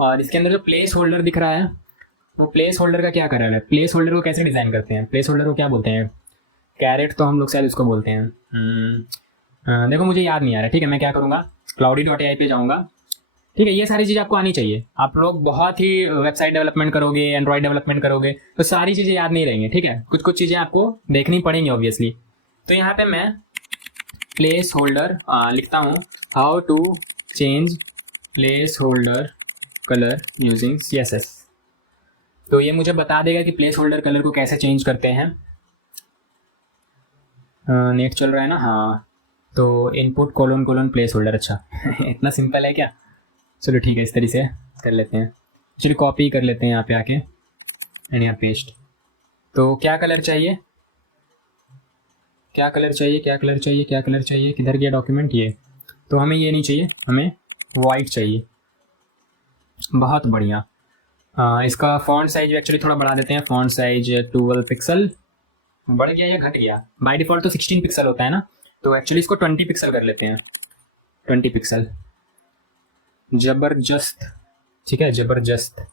और इसके अंदर जो प्लेस होल्डर दिख रहा है, वो प्लेस होल्डर का क्या कलर है, प्लेस होल्डर को कैसे डिज़ाइन करते हैं, प्लेस होल्डर को क्या बोलते हैं, कैरेट तो हम लोग शायद उसको बोलते हैं। देखो मुझे याद नहीं आ रहा, ठीक है। मैं क्या करूँगा, cloudy.ai पे जाऊँगा, ठीक है। ये सारी चीज़ें आपको आनी चाहिए। आप लोग बहुत ही वेबसाइट डेवलपमेंट करोगे, एंड्रॉइड डेवलपमेंट करोगे, तो सारी चीज़ें याद नहीं रहेंगी, ठीक है। कुछ कुछ चीज़ें आपको देखनी पड़ेंगी ऑब्वियसली। तो यहाँ पे मैं प्लेस होल्डर लिखता हूँ, how to change placeholder colour using CSS। तो ये मुझे बता देगा कि प्लेस होल्डर कलर को कैसे चेंज करते हैं। नेट चल रहा है ना, हाँ। तो input colon colon placeholder, अच्छा इतना सिंपल है क्या, चलो ठीक है, इस तरीके से कर लेते हैं। चलिए कॉपी कर लेते हैं यहाँ पे आके, एंड यहाँ पेस्ट। तो क्या कलर चाहिए, क्या कलर चाहिए, क्या कलर चाहिए, क्या कलर चाहिए, किधर गया डॉक्यूमेंट, ये। तो हमें ये नहीं चाहिए, हमें वाइट चाहिए, बहुत बढ़िया। इसका फॉन्ट साइज एक्चुअली थोड़ा बढ़ा देते हैं, फॉन्ट साइज 12 पिक्सल, बढ़ गया या घट गया, बाय डिफ़ॉल्ट तो 16 पिक्सल होता है ना, तो एक्चुअली इसको 20 पिक्सल कर लेते हैं, 20 पिक्सल, ज़बरदस्त, ठीक है, ज़बरदस्त।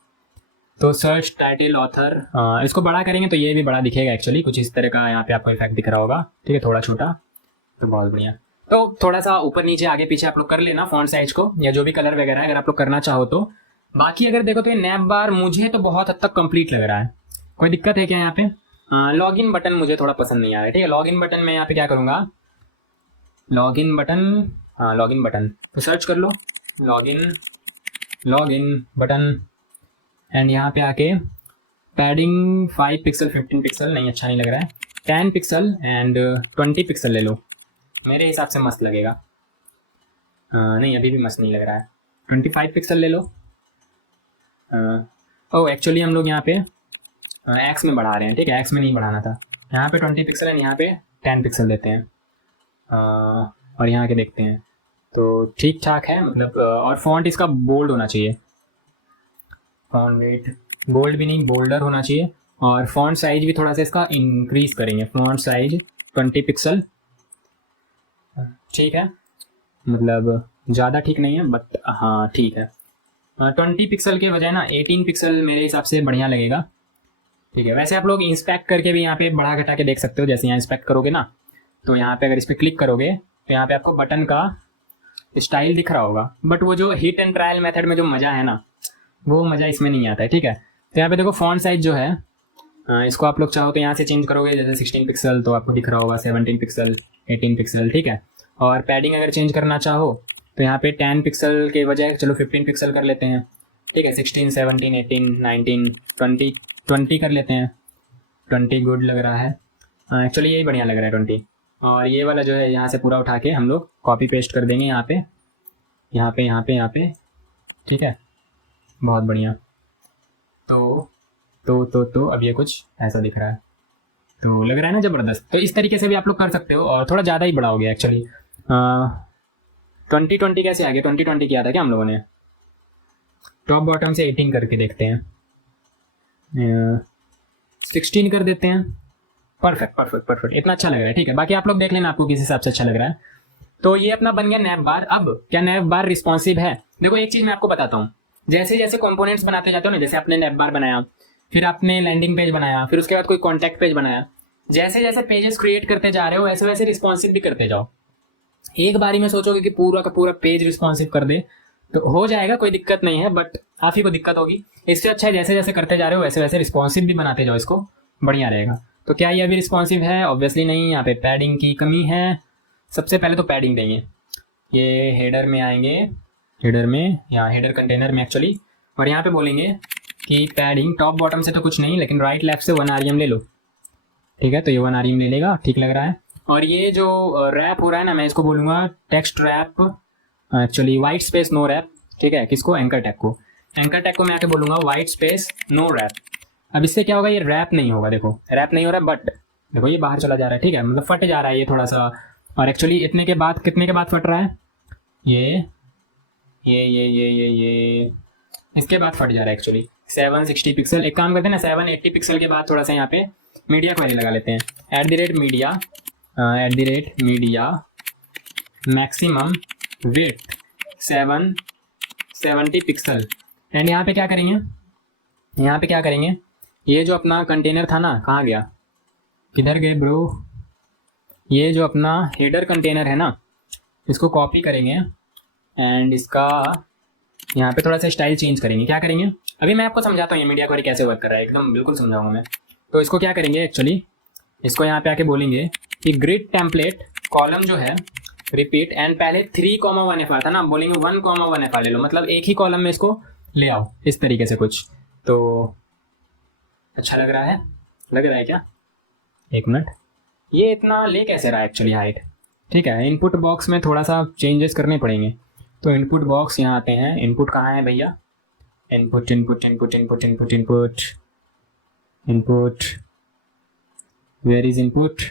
तो सर्च टाइटल ऑथर, इसको बड़ा करेंगे तो ये भी बड़ा दिखेगा एक्चुअली, कुछ इस तरह का यहाँ पे आपको इफेक्ट दिख रहा होगा, ठीक है, थोड़ा छोटा, तो बहुत बढ़िया। तो थोड़ा सा ऊपर नीचे आगे पीछे आप लोग कर लेना फॉन्ट साइज को, या जो भी कलर वगैरह है अगर आप लोग करना चाहो तो। बाकी अगर देखो तो ये नैप बार मुझे तो बहुत हद तक कंप्लीट लग रहा है। कोई दिक्कत है क्या यहाँ पे, लॉगिन बटन मुझे थोड़ा पसंद नहीं आ रहा है, ठीक है। लॉगिन बटन में यहाँ पे क्या करूँगा, लॉगिन बटन, हाँ लॉगिन बटन, तो सर्च कर लो लॉगिन बटन, एंड यहाँ पे आके पैडिंग 5 पिक्सल 15 पिक्सल, नहीं अच्छा नहीं लग रहा है, 10 पिक्सल एंड 20 पिक्सल ले लो, मेरे हिसाब से मस्त लगेगा। नहीं अभी भी मस्त नहीं लग रहा है, 25 पिक्सल ले लो। एक्चुअली हम लोग यहाँ पे एक्स में बढ़ा रहे हैं, ठीक है, एक्स में नहीं बढ़ाना था। यहाँ पे 20 पिक्सल है, यहाँ पे 10 पिक्सल देते हैं, और यहाँ के देखते हैं, तो ठीक ठाक है मतलब। और फॉन्ट इसका बोल्ड होना चाहिए, फॉन्ट वेट बोल्ड भी नहीं, बोल्डर होना चाहिए। और फॉन्ट साइज भी थोड़ा सा इसका इंक्रीज करेंगे, फॉन्ट साइज 20 पिक्सल, ठीक है, मतलब ज़्यादा ठीक नहीं है बट हाँ ठीक है। 20 पिक्सल के बजाय ना 18 पिक्सल मेरे हिसाब से बढ़िया लगेगा, ठीक है। वैसे आप लोग इंस्पेक्ट करके भी यहाँ पे बढ़ा घटा के देख सकते हो, जैसे यहाँ इंस्पेक्ट करोगे ना, तो यहाँ पे अगर इस पर क्लिक करोगे तो यहाँ पे आपको बटन का स्टाइल दिख रहा होगा, बट वो जो हिट एंड ट्रायल मेथड में जो मज़ा है ना, वो मज़ा इसमें नहीं आता है, ठीक है। तो यहाँ पे देखो फॉन्ट साइज जो है, इसको आप लोग चाहो तो यहाँ से चेंज करोगे, जैसे 16 पिक्सल तो आपको दिख रहा होगा, 17 पिक्सल, 18 पिक्सल, ठीक है। और पैडिंग अगर चेंज करना चाहो तो यहाँ पे 10 पिक्सल के बजाय चलो 15 पिक्सल कर लेते हैं, ठीक है। 16, 17, 18, 19, 20 कर लेते हैं, 20 गुड लग रहा है, एक्चुअली यही बढ़िया लग रहा है 20। और ये वाला जो है यहाँ से पूरा उठा के हम लोग कॉपी पेस्ट कर देंगे यहाँ पे, यहाँ पे, यहाँ पे, यहाँ पे, ठीक है, बहुत बढ़िया। तो अब ये कुछ ऐसा दिख रहा है, तो लग रहा है ना ज़बरदस्त। तो इस तरीके से भी आप लोग कर सकते हो, और थोड़ा ज़्यादा ही बड़ा हो गया एक्चुअली। 20 कैसे आ गया, 20 किया था क्या हम लोगों ने, टॉप बॉटम से 18 करके देखते हैं, 16 कर देते हैं, परफेक्ट, इतना अच्छा लग रहा है, ठीक है। बाकी आप लोग देख लेना आपको किस हिसाब से अच्छा लग रहा है। तो ये अपना बन गया नैप बार। अब क्या नैप बार रिस्पॉन्सिव है, देखो एक चीज़ मैं आपको बताता हूँ, जैसे जैसे कंपोनेंट्स बनाते जाते हो ना, जैसे आपने नैप बार बनाया, फिर आपने लैंडिंग पेज बनाया, फिर उसके बाद कोई कॉन्टैक्ट पेज बनाया, जैसे जैसे पेजेस क्रिएट करते जा रहे हो वैसे वैसे रिस्पॉन्सिव भी करते जाओ। एक बारी में सोचोगे कि पूरा का पूरा पेज रिस्पॉन्सिव कर दे, तो हो जाएगा, कोई दिक्कत नहीं है, बट आप ही को दिक्कत होगी। इससे अच्छा है जैसे जैसे करते जा रहे हो वैसे वैसे रिस्पॉन्सिव भी बनाते जाओ इसको, बढ़िया रहेगा। तो क्या ये अभी रिस्पॉन्सिव है? ऑब्वियसली नहीं, यहाँ पे पैडिंग की कमी है। सबसे पहले तो पैडिंग देंगे, ये हेडर में आएंगे, हेडर में, यहाँ हेडर कंटेनर में एक्चुअली, और यहाँ पे बोलेंगे कि पैडिंग टॉप बॉटम से तो कुछ नहीं, लेकिन राइट लेफ्ट से 1 REM ले लो। ठीक है, तो ये 1 REM ले लेगा, ठीक लग रहा है। और ये जो रैप हो रहा है ना, मैं इसको बोलूँगा text wrap, actually white space no wrap. ठीक है, किसको? एंकर टैग को। एंकर टैग को मैं आके बोलूँगा वाइट स्पेस नो रैप। अब इससे क्या होगा, ये रैप नहीं होगा, देखो रैप नहीं हो रहा है, बट देखो ये बाहर चला जा रहा है। ठीक है, मतलब फट जा रहा है ये थोड़ा सा, और एक्चुअली इतने के बाद, कितने के बाद फट रहा है, ये इसके बाद फट जा रहा है एक्चुअली 760 पिक्सल। एक काम करते हैं ना, 780 पिक्सल के बाद थोड़ा सा यहाँ पे मीडिया क्वेरी लगा लेते हैं, @media maximum width 770 pixel. And यहाँ पे क्या करेंगे, ये जो अपना कंटेनर था ना, कहाँ गया, किधर गए ब्रो, ये जो अपना हेडर कंटेनर है ना, इसको कॉपी करेंगे एंड इसका यहाँ पे थोड़ा सा स्टाइल चेंज करेंगे। क्या करेंगे, अभी मैं आपको समझाता हूँ ये मीडिया क्वेरी कैसे वर्क कर रहा है, एकदम बिल्कुल समझाऊंगा मैं। तो इसको क्या करेंगे, एक्चुअली इसको यहाँ पे आके बोलेंगे कि ग्रिड टेम्पलेट कॉलम जो है रिपीट, एंड पहले 3,1 FR था ना, बोलेंगे 1,1 FR ले लो, मतलब एक ही कॉलम में इसको ले आओ, इस तरीके से कुछ। तो अच्छा लग रहा है क्या? एक मिनट, ये इतना ले कैसे रहा है एक्चुअली हाइट। ठीक है, इनपुट बॉक्स में थोड़ा सा चेंजेस करने पड़ेंगे। तो इनपुट बॉक्स यहाँ आते हैं, इनपुट कहाँ है भैया, input, where is input,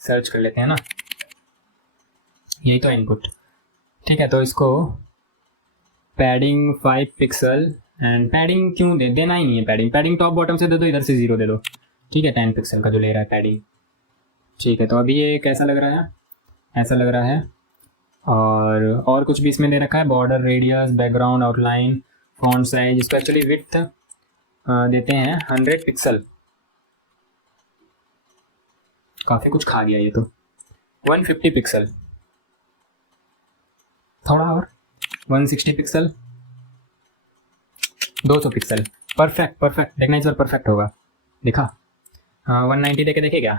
search कर लेते हैं ना, यही तो इनपुट। ठीक है, तो इसको पैडिंग 5 पिक्सल, एंड पैडिंग क्यों देना ही नहीं है, पैडिंग टॉप बॉटम से दे दो, इधर से 0 दे दो। ठीक है, 10 पिक्सल का जो ले रहा है पैडिंग। ठीक है, तो अभी ये कैसा लग रहा है, ऐसा लग रहा है। और कुछ भी इसमें दे रखा है, border radius, background outline, font size, इसको एक्चुअली विड्थ देते हैं 100 पिक्सल। काफ़ी कुछ खा गया ये तो। 150 पिक्सल, थोड़ा और, 160 पिक्सल, 200 पिक्सल, परफेक्ट। देखना इस बार परफेक्ट होगा, दिखा। हाँ, 190 देके देखे क्या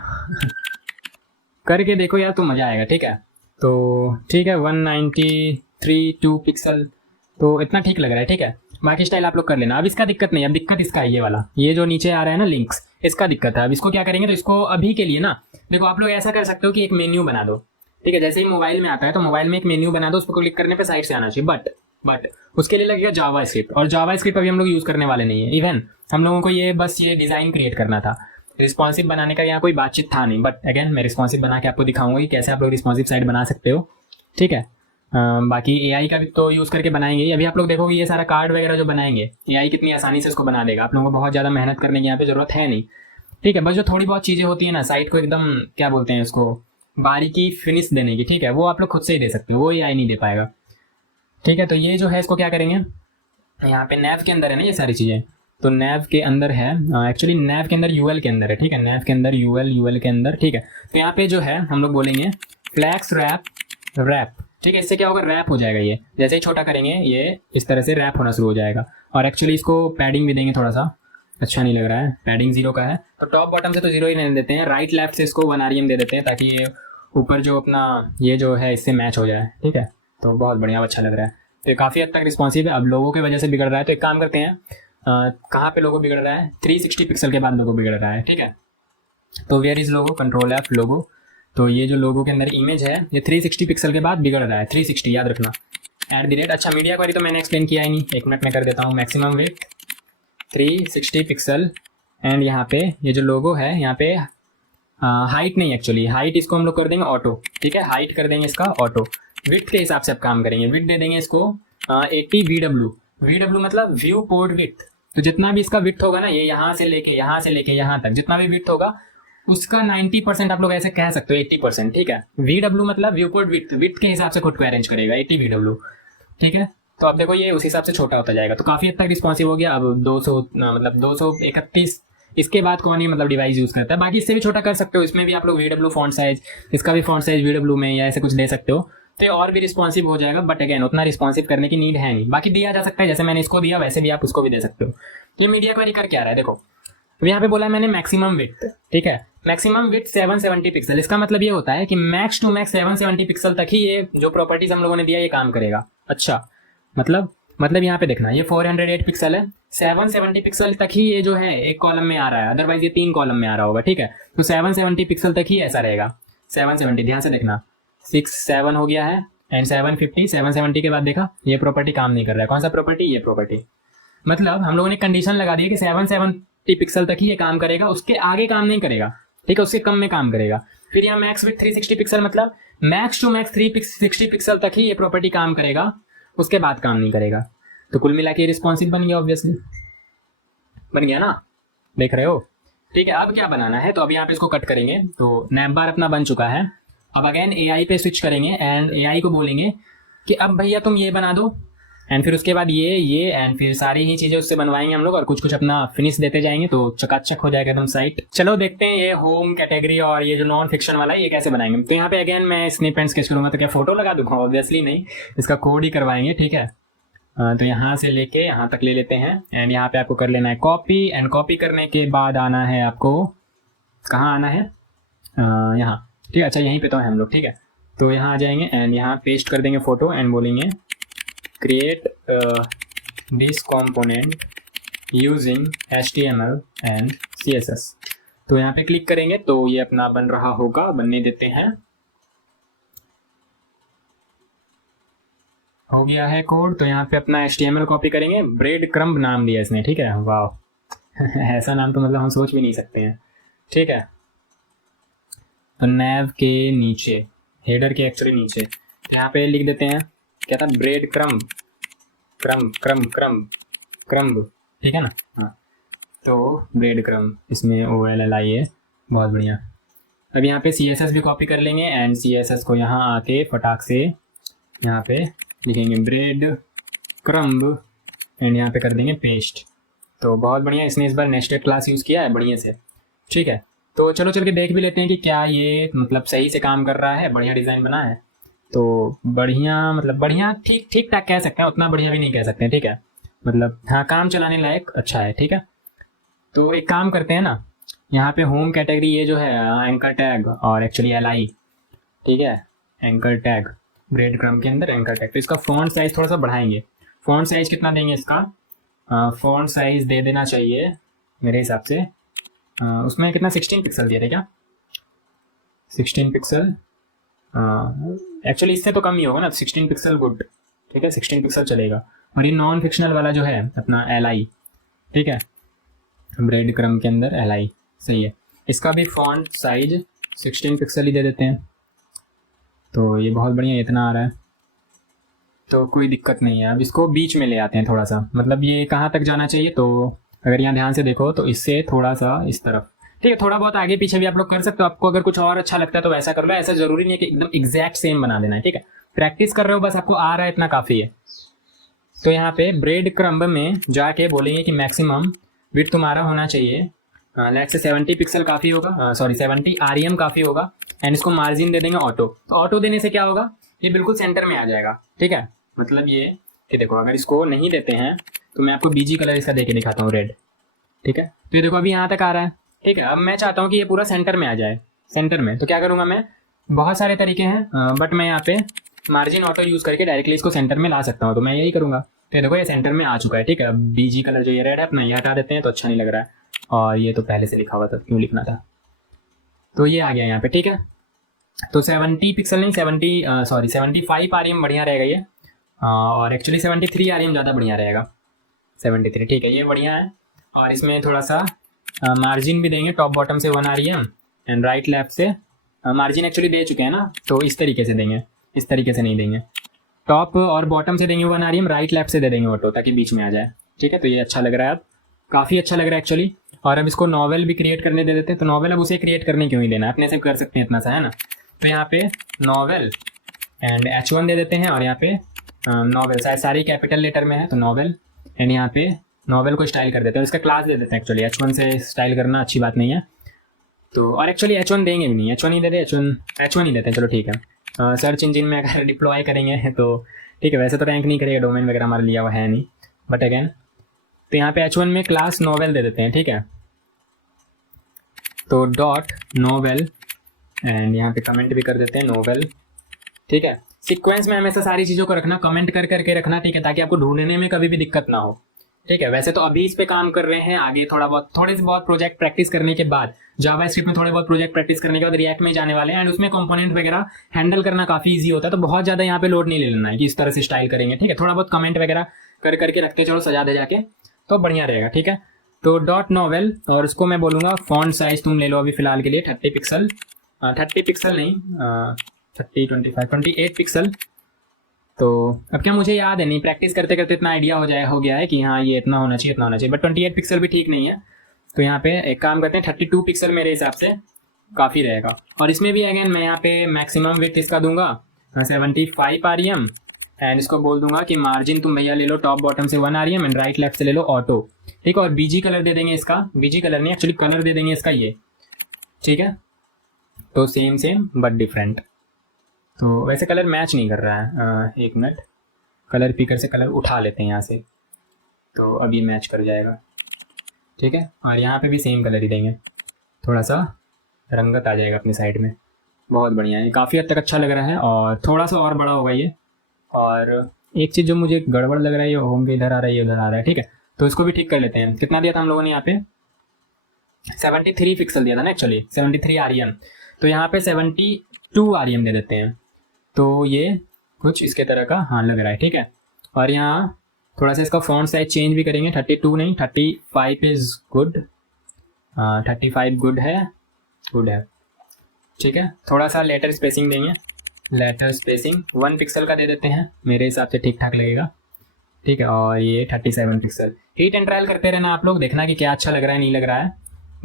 करके देखो यार, तो मज़ा आएगा। ठीक है, तो ठीक है, 193 पिक्सल, तो इतना ठीक लग रहा है। ठीक है, बाकी स्टाइल आप लोग कर लेना। अब इसका दिक्कत नहीं, अब दिक्कत इसका है, ये वाला, ये जो नीचे आ रहा है ना लिंक्स, इसका दिक्कत है। अब इसको क्या करेंगे, तो इसको अभी के लिए ना, देखो आप लोग ऐसा कर सकते हो कि एक मेन्यू बना दो। ठीक है, जैसे ही मोबाइल में आता है तो मोबाइल में एक मेन्यू बना दो, उसको क्लिक करने पे साइड से आना चाहिए, बट उसके लिए लगेगा जावा स्क्रिप्ट, और जावा स्क्रिप्ट अभी हम लोग यूज़ करने वाले नहीं है। इवन हम लोगों को ये बस ये डिज़ाइन क्रिएट करना था, रिस्पॉन्सिव बनाने का यहाँ कोई बातचीत था नहीं, बट अगेन मैं रिस्पॉन्सिव बना के आपको दिखाऊंगा कि कैसे आप लोग रिस्पॉन्सिव साइट बना सकते हो। ठीक है, बाकी AI का भी तो यूज़ करके बनाएंगे। अभी आप लोग देखोगे ये सारा कार्ड वगैरह जो बनाएंगे, AI कितनी आसानी से उसको बना देगा, आप लोगों को बहुत ज़्यादा मेहनत करने की यहाँ पे ज़रूरत है नहीं। ठीक है, बस जो थोड़ी बहुत चीज़ें होती है ना, साइट को एकदम क्या बोलते हैं उसको, बारीकी फिनिश देने की, ठीक है, वो आप लोग खुद से ही दे सकते हो, वो AI नहीं दे पाएगा। ठीक है, तो ये जो है इसको क्या करेंगे, यहाँ पे नैव के अंदर है ना ये सारी चीज़ें, तो नैव के अंदर है, एक्चुअली नैव के अंदर UL के अंदर है। ठीक है, नैव के अंदर UL के अंदर। ठीक है, तो यहाँ पे जो है हम लोग बोलेंगे फ्लैक्स रैप। ठीक है, इससे क्या होगा, रैप हो जाएगा। ये जैसे ही छोटा करेंगे ये इस तरह से रैप होना शुरू हो जाएगा। और एक्चुअली इसको पैडिंग भी देंगे, थोड़ा सा अच्छा नहीं लग रहा है, पैडिंग 0 का है, तो टॉप बॉटम से तो 0 ही रहने देते हैं, राइट लेफ्ट से इसको 1 REM दे देते हैं, ताकि ये ऊपर जो अपना ये जो है इससे मैच हो जाए। ठीक है, तो बहुत बढ़िया, अच्छा लग रहा है। तो ये काफ़ी हद तक रिस्पॉन्सिव है। अब लोगों की वजह से बिगड़ रहा है, तो एक काम करते हैं, कहाँ पे लोगो बिगड़ रहा है, 360 पिक्सल के बाद लोगो बिगड़ रहा है। ठीक है, तो where is logo, control F logo, तो ये जो लोगो के अंदर इमेज है ये 360 पिक्सल के बाद बिगड़ रहा है, 360 याद रखना। @ अच्छा मीडिया क्वेरी तो मैंने एक्सप्लेन किया ही नहीं, एक मिनट में कर देता हूँ। मैक्सिमम विड्थ 360 पिक्सल, एंड यहाँ पे ये जो लोगो है यहाँ पे हाइट नहीं, एक्चुअली हाइट इसको हम लोग कर देंगे ऑटो। ठीक है, हाइट कर देंगे इसका ऑटो, विड्थ के हिसाब से आप काम करेंगे। विड्थ दे देंगे इसको 80 VW मतलब व्यू पोर्ट विड्थ। तो जितना भी इसका विड्थ होगा ना, ये यहाँ से लेके यहाँ तक जितना भी विड्थ होगा उसका 90% आप लोग ऐसे कह सकते हो, 80%। ठीक है, VW मतलब व्यू पोर्ट विड्थ के हिसाब से खुद को अरेंज करेगा, 80 VW। ठीक है, तो आप देखो ये उस हिसाब से छोटा होता जाएगा, तो काफ़ी हद तक रिस्पॉन्सिव हो गया। अब 200 मतलब 231, इसके बाद कौन ही मतलब डिवाइस यूज़ करता है, बाकी इससे भी छोटा कर सकते हो। इसमें भी आप लोग VW फॉन्ट साइज, इसका भी फॉन्ट साइज VW में या ऐसे कुछ दे सकते हो। तो ये और भी रिस्पॉन्सिव हो जाएगा, बट अगेन उतना रिस्पॉन्सिव करने की नीड है नहीं। बाकी दिया जा सकता है, जैसे मैंने इसको दिया वैसे भी आप उसको भी दे सकते हो। तो ये मीडिया क्वेरी कर क्या रहा है, देखो अब यहाँ पे बोला है मैंने मैक्सिमम विड्थ, ठीक है, मैक्सिमम विड्थ 770 पिक्सल। इसका मतलब ये होता है कि मैक्स टू मैक्स 770 पिक्सल तक ही ये जो प्रॉपर्टीज हम लोगों ने दिया ये काम करेगा। अच्छा, मतलब यहाँ पे देखना, ये 408 पिक्सल है, 770 पिक्सल तक ही ये जो है एक कॉलम में आ रहा है, अदरवाइज ये 3 कॉलम में आ रहा होगा, ठीक है। तो 770 पिक्सल तक ही ऐसा रहेगा। 770 ध्यान से देखना, 6 7 हो गया है एंड 750, 770 के बाद देखा ये प्रॉपर्टी काम नहीं कर रहा है। कौन सा प्रॉपर्टी, ये प्रॉपर्टी। मतलब हम लोगों ने कंडीशन लगा दी कि 770 पिक्सल तक ही ये काम करेगा, उसके आगे काम नहीं करेगा, ठीक है, उससे कम में काम करेगा। फिर यहाँ मैक्स विथ 360 पिक्सल, मतलब मैक्स टू मैक्स 360 पिक्सल तक ही ये प्रॉपर्टी काम करेगा, उसके बाद काम नहीं करेगा। तो कुल मिला के रिस्पॉन्सिव बन गया, ऑब्वियसली बन गया ना, देख रहे हो। ठीक है, अब क्या बनाना है, तो अभी यहाँ पे इसको कट करेंगे। तो नैप बार अपना बन चुका है। अब अगेन AI पे स्विच करेंगे एंड AI को बोलेंगे कि अब भैया तुम ये बना दो, एंड फिर उसके बाद ये एंड फिर सारी ही चीजें उससे बनवाएंगे हम लोग, और कुछ कुछ अपना फिनिश देते जाएंगे, तो चकाचक हो जाएगा एकदम साइट। चलो देखते हैं ये होम कैटेगरी और ये जो नॉन फिक्शन वाला है ये कैसे बनाएंगे। तो यहाँ पे अगेन मैं स्नैप एंड स्केच करूंगा, तो क्या फोटो लगा दूंगा, ऑब्वियसली नहीं, इसका कोड ही करवाएंगे, ठीक है। तो यहाँ से लेके यहाँ तक ले लेते हैं एंड यहाँ पे आपको कर लेना है कॉपी, एंड कॉपी करने के बाद आना है आपको, कहाँ आना है, यहाँ, ठीक है। अच्छा यहीं पे तो है हम लोग, ठीक है। तो यहाँ आ जाएंगे एंड यहाँ पेस्ट कर देंगे फोटो एंड बोलेंगे create this component using HTML and CSS। तो यहाँ पे क्लिक करेंगे तो ये अपना बन रहा होगा, बनने देते हैं। हो गया है कोड, तो यहाँ पे अपना HTML कॉपी करेंगे, ब्रेड क्रम्ब नाम दिया इसने, ठीक है, वाह ऐसा नाम तो मतलब हम सोच भी नहीं सकते हैं, ठीक है। तो नैव के नीचे, हेडर के एक्चुअली नीचे, तो यहाँ पे लिख देते हैं, क्या था, ब्रेड क्रम्ब, क्रम्ब, ठीक है ना, हाँ। तो ब्रेड क्रम्ब, इसमें OLLI है, बहुत बढ़िया। अब यहाँ पे CSS भी कॉपी कर लेंगे एंड CSS को यहाँ आके फटाक से यहाँ पे लिखेंगे ब्रेड क्रम्ब एंड यहाँ पे कर देंगे पेस्ट। तो बहुत बढ़िया, इसने इस बार नेस्टेड क्लास यूज़ किया है बढ़िया से, ठीक है। तो चलो चल के देख भी लेते हैं कि क्या ये मतलब सही से काम कर रहा है, बढ़िया डिज़ाइन बना है। तो बढ़िया मतलब बढ़िया, ठीक ठाक कह सकते हैं, उतना बढ़िया भी नहीं कह सकते हैं, ठीक है। मतलब हाँ, काम चलाने लायक अच्छा है, ठीक है। तो एक काम करते हैं ना, यहाँ पे होम कैटेगरी ये जो है एंकर टैग और एक्चुअली LI, ठीक है, एंकर टैग ब्रेड क्रम्ब के अंदर एंकर टैग। तो इसका फॉन्ट साइज थोड़ा सा बढ़ाएंगे। फॉन्ट साइज कितना देंगे इसका, फॉन्ट साइज दे देना चाहिए मेरे हिसाब से, उसमें कितना 16 पिक्सल दिए थे क्या, 16 पिक्सल, एक्चुअली इससे तो कम ही होगा ना, 16 पिक्सल गुड, ठीक है, 16 पिक्सल चलेगा। और ये नॉन फिक्शनल वाला जो है अपना LI, ठीक है, ब्रेड क्रम्ब के अंदर LI, सही है। इसका भी फॉन्ट साइज 16 पिक्सल ही दे देते हैं। तो ये बहुत बढ़िया, इतना आ रहा है तो कोई दिक्कत नहीं है। अब इसको बीच में ले आते हैं थोड़ा सा, मतलब ये कहाँ तक जाना चाहिए, तो अगर यहाँ ध्यान से देखो तो इससे थोड़ा सा इस तरफ, ठीक है। थोड़ा बहुत आगे पीछे भी आप लोग कर सकते हो, आपको अगर कुछ और अच्छा लगता है तो वैसा कर लो, ऐसा जरूरी नहीं है कि एकदम एग्जैक्ट सेम बना देना है, ठीक है। प्रैक्टिस कर रहे हो, बस आपको आ रहा है इतना काफ़ी है। तो यहाँ पे ब्रेड क्रम्ब में जाके बोलेंगे कि मैक्सिमम विड्थ तुम्हारा होना चाहिए, लेट से 70 पिक्सल काफ़ी होगा, सॉरी 70 REM काफ़ी होगा, एंड इसको मार्जिन दे देंगे ऑटो। तो ऑटो देने से क्या होगा, ये बिल्कुल सेंटर में आ जाएगा, ठीक है। मतलब ये कि देखो, अगर इसको नहीं देते हैं तो मैं आपको BG कलर इसका दे के दिखाता हूँ, रेड, ठीक है। तो ये देखो अभी यहाँ तक आ रहा है, ठीक है। अब मैं चाहता हूँ कि ये पूरा सेंटर में आ जाए, सेंटर में। तो क्या करूँगा मैं, बहुत सारे तरीके हैं, बट मैं यहाँ पे मार्जिन ऑटो यूज़ करके डायरेक्टली इसको सेंटर में ला सकता हूँ, तो मैं यही करूँगा। तो देखो ये सेंटर में आ चुका है, ठीक है। अब BG कलर जो ये रेड है अपना ये हटा देते हैं, तो अच्छा नहीं लग रहा है, और ये तो पहले से लिखा हुआ था, क्यों लिखना था। तो ये आ गया यहाँ पे, ठीक है। तो 70 पिक्सल नहीं, 75 REM बढ़िया रहेगा ये, और एक्चुअली 73 REM ज़्यादा बढ़िया रहेगा, 73, ठीक है, ये बढ़िया है। और इसमें थोड़ा सा मार्जिन भी देंगे, टॉप बॉटम से 1 REM एंड राइट लेफ्ट से मार्जिन एक्चुअली दे चुके हैं ना, तो इस तरीके से देंगे, इस तरीके से नहीं देंगे। टॉप और बॉटम से देंगे 1 REM, राइट लेफ्ट से दे देंगे ऑटो, ताकि बीच में आ जाए, ठीक है। तो ये अच्छा लग रहा है, अब काफ़ी अच्छा लग रहा है एक्चुअली। और अब इसको नॉवेल भी क्रिएट करने दे देते हैं। तो नॉवेल अब उसे क्रिएट करने क्यों ही देना, अपने से कर सकते हैं इतना सा, है ना। तो यहाँ पे नॉवेल एंड H1 दे देते हैं, और यहाँ पे नॉवेल शायद सारी कैपिटल लेटर में है, तो नॉवेल एंड यहाँ पे नॉवेल को स्टाइल कर देते हैं, इसका क्लास दे देते हैं। एक्चुअली H1 से स्टाइल करना अच्छी बात नहीं है, तो और एक्चुअली H1 देंगे भी नहीं, H1 ही दे दे, H1 ही देते हैं, चलो ठीक है। सर्च इंजिन में अगर डिप्लॉय करेंगे तो ठीक है, वैसे तो रैंक नहीं करेगा, डोमेन वगैरह हमारा लिया हुआ है नहीं, बट अगेन तो यहाँ पे H1 में क्लास नोवेल दे देते हैं, ठीक है। तो डॉट नोवेल एंड यहाँ पे कमेंट भी कर देते हैं नोवेल, ठीक है। सीक्वेंस में हमेशा सारी चीज़ों को रखना, कमेंट कर करके रखना, ठीक है, ताकि आपको ढूंढने में कभी भी दिक्कत ना हो, ठीक है। वैसे तो अभी इस पे काम कर रहे हैं, आगे थोड़े से बहुत प्रोजेक्ट प्रैक्टिस करने के बाद, जावा स्क्रिप्ट में थोड़े बहुत प्रोजेक्ट प्रैक्टिस करने के बाद रिएक्ट में जाने वाले हैं, एंड उसमें कंपोनेंट वगैरह हैंडल करना काफी ईजी होता है, तो बहुत ज्यादा यहाँ पे लोड नहीं ले लेना है कि इस तरह से स्टाइल करेंगे, ठीक है। थोड़ा बहुत कमेंट वगैरह कर करके रखते चलो, सजा दे जाके, तो बढ़िया रहेगा, ठीक है। तो डॉट नोवेल, और उसको मैं बोलूँगा फॉन्ट साइज तुम ले लो अभी फिलहाल के लिए 30 पिक्सल, 30 पिक्सल नहीं 30, 25, 28 पिक्सल। तो अब क्या मुझे याद है नहीं, प्रैक्टिस करते करते इतना आइडिया हो गया है कि हाँ ये इतना होना चाहिए, इतना होना चाहिए, बट 28 पिक्सल भी ठीक नहीं है। तो यहाँ पे एक काम करते हैं, 32 पिक्सल मेरे हिसाब से काफ़ी रहेगा। और इसमें भी अगेन मैं यहाँ पे मैक्सिमम विड्थ इसका दूंगा 75 REM, एंड इसको बोल दूंगा कि मार्जिन तुम भैया ले लो टॉप बॉटम से 1 REM एंड राइट लेफ्ट से ले लो ऑटो, ठीक है। और बीजी कलर दे देंगे इसका, बीजी कलर नहीं एक्चुअली कलर दे देंगे इसका ये, ठीक है। तो सेम बट डिफरेंट। तो वैसे कलर मैच नहीं कर रहा है, एक मिनट, कलर पिकर से कलर उठा लेते हैं यहाँ से, तो अब ये मैच कर जाएगा, ठीक है। और यहाँ पे भी सेम कलर ही देंगे, थोड़ा सा रंगत आ जाएगा अपनी साइड में, बहुत बढ़िया है, काफ़ी हद तक अच्छा लग रहा है। और थोड़ा सा और बड़ा होगा ये। और एक चीज़ जो मुझे गड़बड़ लग रहा है, ये होम पे इधर आ रहा है, ये उधर आ रहा है, ठीक है। तो इसको भी ठीक कर लेते हैं। कितना दिया था हम लोगों ने यहाँ पे, 73 पिक्सल दिया था ना एक्चुअली, 73 REM, तो यहाँ पे 72 REM दे देते हैं। तो ये कुछ इसके तरह का हाँ लग रहा है, ठीक है। और यहाँ थोड़ा सा इसका फॉन्ट साइज चेंज भी करेंगे, 32 नहीं 35 इज़ गुड, 35 गुड है, ठीक है। थोड़ा सा लेटर स्पेसिंग देंगे, लेटर स्पेसिंग 1 पिक्सल का दे देते हैं, मेरे हिसाब से ठीक ठाक लगेगा, ठीक है। और ये 37 पिक्सल। हीट एंड ट्रायल करते रहना आप लोग, देखना कि क्या अच्छा लग रहा है नहीं लग रहा है,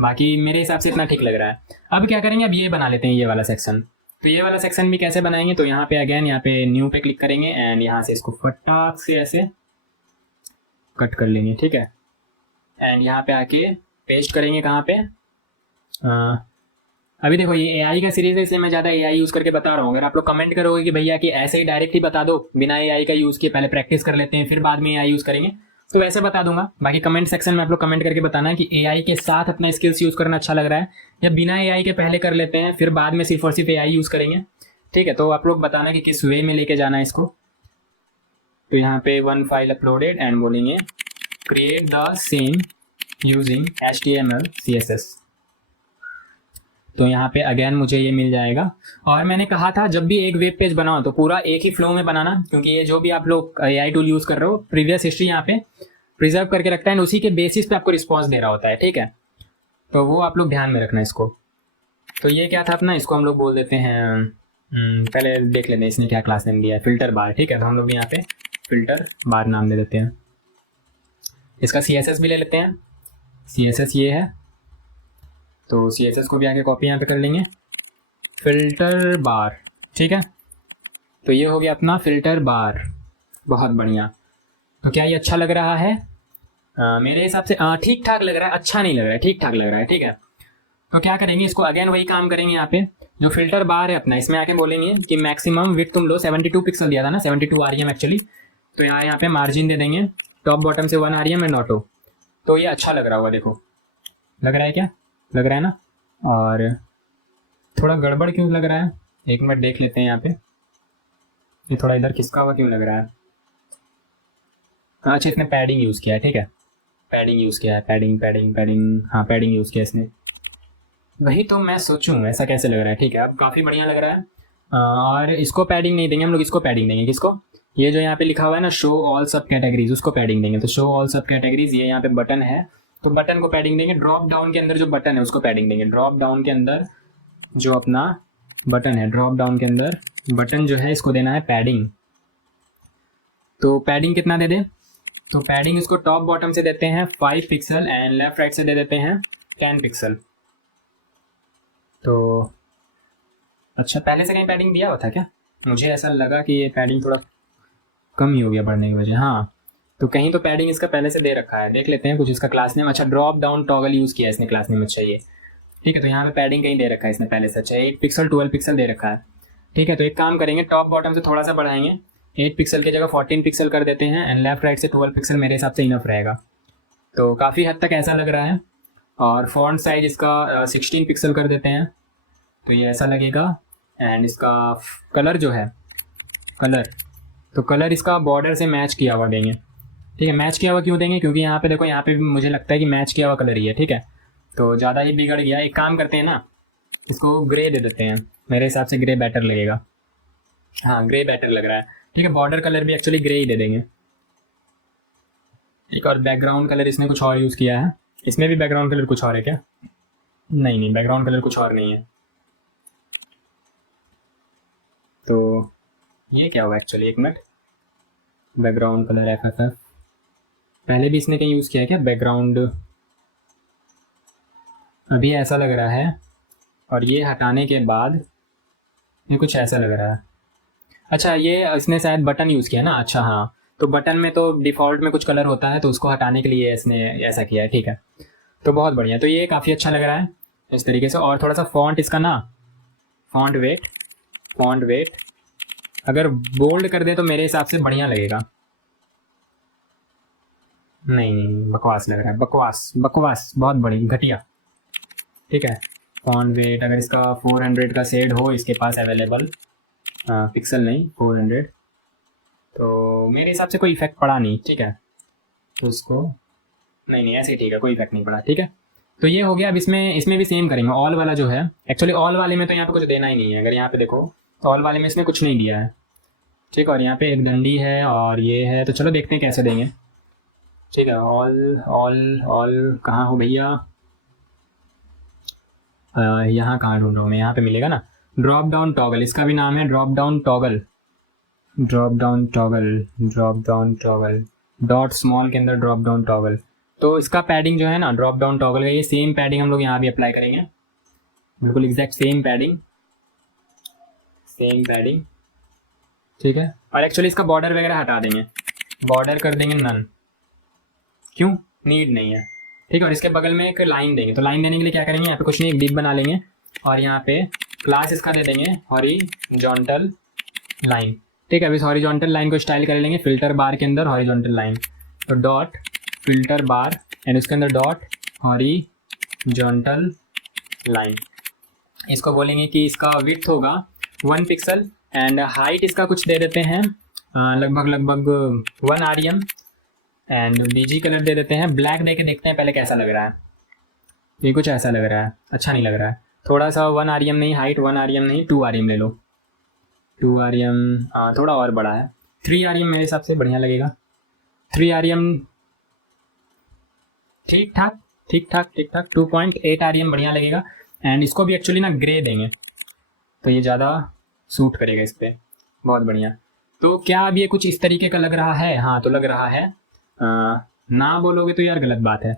बाकी मेरे हिसाब से इतना ठीक लग रहा है। अब क्या करेंगे, अब ये बना लेते हैं ये वाला सेक्शन। तो ये वाला सेक्शन भी कैसे बनाएंगे, तो यहाँ पे अगेन यहाँ पे न्यू पे क्लिक करेंगे एंड यहाँ से इसको फटाक से ऐसे कट कर लेंगे, ठीक है। एंड यहाँ पे आके पेस्ट करेंगे कहाँ पे, अभी देखो ये AI का सीरीज है, इसलिए मैं ज़्यादा AI यूज़ करके बता रहा हूँ। अगर आप लोग कमेंट करोगे कि भैया कि ऐसे ही डायरेक्ट ही बता दो बिना AI का यूज़ किए, पहले प्रैक्टिस कर लेते हैं फिर बाद में AI यूज़ करेंगे, तो वैसे बता दूंगा। बाकी कमेंट सेक्शन में आप लोग कमेंट करके बताना है कि AI के साथ अपना स्किल्स यूज़ करना अच्छा लग रहा है, या बिना AI के पहले कर लेते हैं फिर बाद में सिर्फ और सिर्फ AI यूज़ करेंगे, ठीक है। तो आप लोग बताना कि किस वे में लेके जाना है इसको। तो यहाँ पे 1 फाइल अपलोडेड एंड बोलेंगे create the same using HTML CSS। तो यहाँ पे अगेन मुझे ये मिल जाएगा। और मैंने कहा था जब भी एक वेब पेज बनाओ तो पूरा एक ही फ्लो में बनाना, क्योंकि ये जो भी आप लोग AI टूल यूज़ कर रहे हो प्रीवियस हिस्ट्री यहाँ पे प्रिजर्व करके रखता है, उसी के बेसिस पे आपको रिस्पॉन्स दे रहा होता है, ठीक है। तो वो आप लोग ध्यान में रखना इसको। तो ये क्या था अपना, इसको हम लोग बोल देते हैं, पहले देख लेते हैं इसने क्या क्लास नेम दिया है, फिल्टर बार, ठीक है। तो हम लोग यहाँ पे फिल्टर बार नाम दे देते हैं। इसका CSS भी ले लेते हैं, CSS ये है, तो CSS को भी आगे कॉपी यहाँ पे कर लेंगे, फिल्टर बार, ठीक है। तो ये हो गया अपना फिल्टर बार, बहुत बढ़िया। तो क्या ये अच्छा लग रहा है, मेरे हिसाब से ठीक ठाक लग रहा है, अच्छा नहीं लग रहा है, ठीक ठाक लग रहा है, ठीक है। तो क्या करेंगे, इसको अगेन वही काम करेंगे, यहाँ पे जो फिल्टर बार है अपना, इसमें आके बोलेंगे कि मैक्सिमम विड्थ तुम लो, 72 पिक्सल दिया था ना, 72 REM एक्चुअली। तो यहाँ पे मार्जिन दे देंगे टॉप बॉटम से 1 REM एंड ऑटो। तो ये अच्छा लग रहा होगा, देखो लग रहा है, क्या लग रहा है ना। और थोड़ा गड़बड़ क्यों लग रहा है, एक मिनट देख लेते हैं यहाँ पे, ये थोड़ा इधर खिसका हुआ क्यों लग रहा है। अच्छा इसने पैडिंग यूज़ किया है, ठीक है, पैडिंग यूज़ किया है, पैडिंग, हाँ पैडिंग यूज़ किया इसने। वही तो मैं सोचूं ऐसा कैसे लग रहा है, ठीक है। अब काफ़ी बढ़िया लग रहा है। और इसको पैडिंग नहीं देंगे हम लोग, इसको पैडिंग देंगे, किसको, ये जो यहाँ पे लिखा हुआ है ना शो ऑल सब कैटेगरीज, उसको पैडिंग देंगे। तो शो ऑल सब कैटेगरीज, ये यहाँ पे बटन है तो बटन को पैडिंग देंगे। ड्रॉप डाउन के अंदर जो बटन है उसको पैडिंग देंगे। ड्रॉप डाउन के अंदर जो अपना बटन है, ड्रॉप डाउन के अंदर बटन जो है इसको देना है पैडिंग। तो पैडिंग कितना दे दें, तो पैडिंग इसको टॉप बॉटम से देते हैं 5 पिक्सल एंड लेफ्ट राइट से दे देते हैं 10 पिक्सल। तो अच्छा पहले से कहीं पैडिंग दिया हुआ था क्या, मुझे ऐसा लगा कि ये पैडिंग थोड़ा कम ही हो गया बढ़ने की वजह। हाँ तो कहीं तो पैडिंग इसका पहले से दे रखा है, देख लेते हैं कुछ इसका क्लास नेम। अच्छा ड्रॉप डाउन टॉगल यूज़ किया है इसने क्लास नेम, अच्छा ये ठीक है। तो यहाँ पे पैडिंग कहीं दे रखा है इसने पहले से, अच्छा 8 पिक्सल 12 पिक्सल दे रखा है। ठीक है, तो एक काम करेंगे, टॉप बॉटम से थोड़ा सा बढ़ाएंगे, 8 पिक्सल की जगह 14 पिक्सल कर देते हैं, एंड लेफ्ट राइट से 12 पिक्सल मेरे हिसाब से इनफ रहेगा। तो काफ़ी हद तक ऐसा लग रहा है। और फॉन्ट साइज इसका 16 पिक्सल कर देते हैं, तो ये ऐसा लगेगा। एंड इसका कलर जो है, कलर, तो कलर इसका बॉर्डर से मैच किया हुआ देंगे। ठीक है, मैच किया हुआ क्यों देंगे, क्योंकि यहाँ पे देखो, यहाँ पे भी मुझे लगता है कि मैच किया हुआ कलर ही है। ठीक है, तो ज़्यादा ही बिगड़ गया। एक काम करते हैं ना, इसको ग्रे दे देते हैं, मेरे हिसाब से ग्रे बेटर लगेगा। हाँ, ग्रे बेटर लग रहा है। ठीक है, बॉर्डर कलर भी एक्चुअली ग्रे ही दे देंगे। एक और बैकग्राउंड कलर इसमें कुछ और यूज़ किया है, इसमें भी बैकग्राउंड कलर कुछ और है क्या? नहीं नहीं, बैकग्राउंड कलर कुछ और नहीं है। तो ये क्या हुआ एक्चुअली, एक मिनट, बैकग्राउंड कलर FFF पहले भी इसने कहीं यूज़ किया है क्या बैकग्राउंड? अभी ऐसा लग रहा है, और ये हटाने के बाद ये कुछ ऐसा लग रहा है। अच्छा, ये इसने शायद बटन यूज़ किया ना। अच्छा हाँ, तो बटन में तो डिफ़ॉल्ट में कुछ कलर होता है, तो उसको हटाने के लिए इसने ऐसा किया है। ठीक है, तो बहुत बढ़िया, तो ये काफ़ी अच्छा लग रहा है इस तरीके से। और थोड़ा सा फॉन्ट इसका ना, फॉन्ट वेट अगर बोल्ड कर दे तो मेरे हिसाब से बढ़िया लगेगा। नहीं, बकवास लग रहा है, बकवास बहुत बड़ी घटिया। ठीक है, फॉन्ट वेट अगर इसका 400 का शेड हो इसके पास अवेलेबल, पिक्सल नहीं 400, तो मेरे हिसाब से कोई इफेक्ट पड़ा नहीं। ठीक है, तो उसको नहीं ऐसे ही ठीक है, कोई इफेक्ट नहीं पड़ा। ठीक है, तो ये हो गया। अब इसमें भी सेम करेंगे। ऑल वाला जो है, एक्चुअली ऑल वाले में तो यहाँ पे कुछ देना ही नहीं है। अगर यहाँ पे देखो तो ऑल वाले में इसने कुछ नहीं दिया है। ठीक है, और यहाँ पे एक डंडी है और ये है, तो चलो देखते हैं कैसे देंगे। ठीक है, ऑल कहाँ हो भैया? यहाँ कहाँ ढूंढ रहा हूँ मैं, यहाँ पे मिलेगा ना, ड्रॉप डाउन टॉगल, इसका भी नाम है drop down toggle, dot small के अंदर ड्रॉप डाउन टॉगल। तो इसका पैडिंग जो है ना ड्रॉप डाउन टॉगल का, ये सेम पैडिंग हम लोग यहाँ भी अप्लाई करेंगे, बिल्कुल एग्जैक्ट सेम पैडिंग। ठीक है, और एक्चुअली इसका बॉर्डर वगैरह हटा देंगे, बॉर्डर कर देंगे नन, क्यों, नीड नहीं है। ठीक है, और इसके बगल में एक लाइन देंगे, तो लाइन देने के लिए क्या करेंगे, यहाँ पे कुछ नहीं, एक डिप बना लेंगे और यहाँ पे क्लास इसका दे देंगे हॉरिजॉन्टल लाइन। ठीक है, अब इस हॉरिजॉन्टल लाइन को स्टाइल कर लेंगे फिल्टर बार के अंदर, हॉरिजॉन्टल लाइन, तो डॉट फिल्टर बार एंड उसके अंदर डॉट हॉरिजॉन्टल लाइन। इसको बोलेंगे कि इसका विड्थ होगा 1 पिक्सल एंड हाइट इसका कुछ दे देते हैं लगभग 1 REM एंड BG कलर दे देते हैं। ब्लैक दे के देखते हैं पहले कैसा लग रहा है। ये कुछ ऐसा लग रहा है, अच्छा नहीं लग रहा है। थोड़ा सा 1 REM नहीं, हाइट 1 REM नहीं, 2 REM ले लो, 2 REM, थोड़ा और बड़ा है, 3 REM मेरे हिसाब से बढ़िया लगेगा। 3 REM ठीक ठाक 2.8 REM बढ़िया लगेगा। एंड इसको भी एक्चुअली ना ग्रे देंगे, तो ये ज़्यादा सूट करेगा इस पर, बहुत बढ़िया। तो क्या अब ये कुछ इस तरीके का लग रहा है? हाँ, तो लग रहा है, ना बोलोगे तो यार गलत बात है।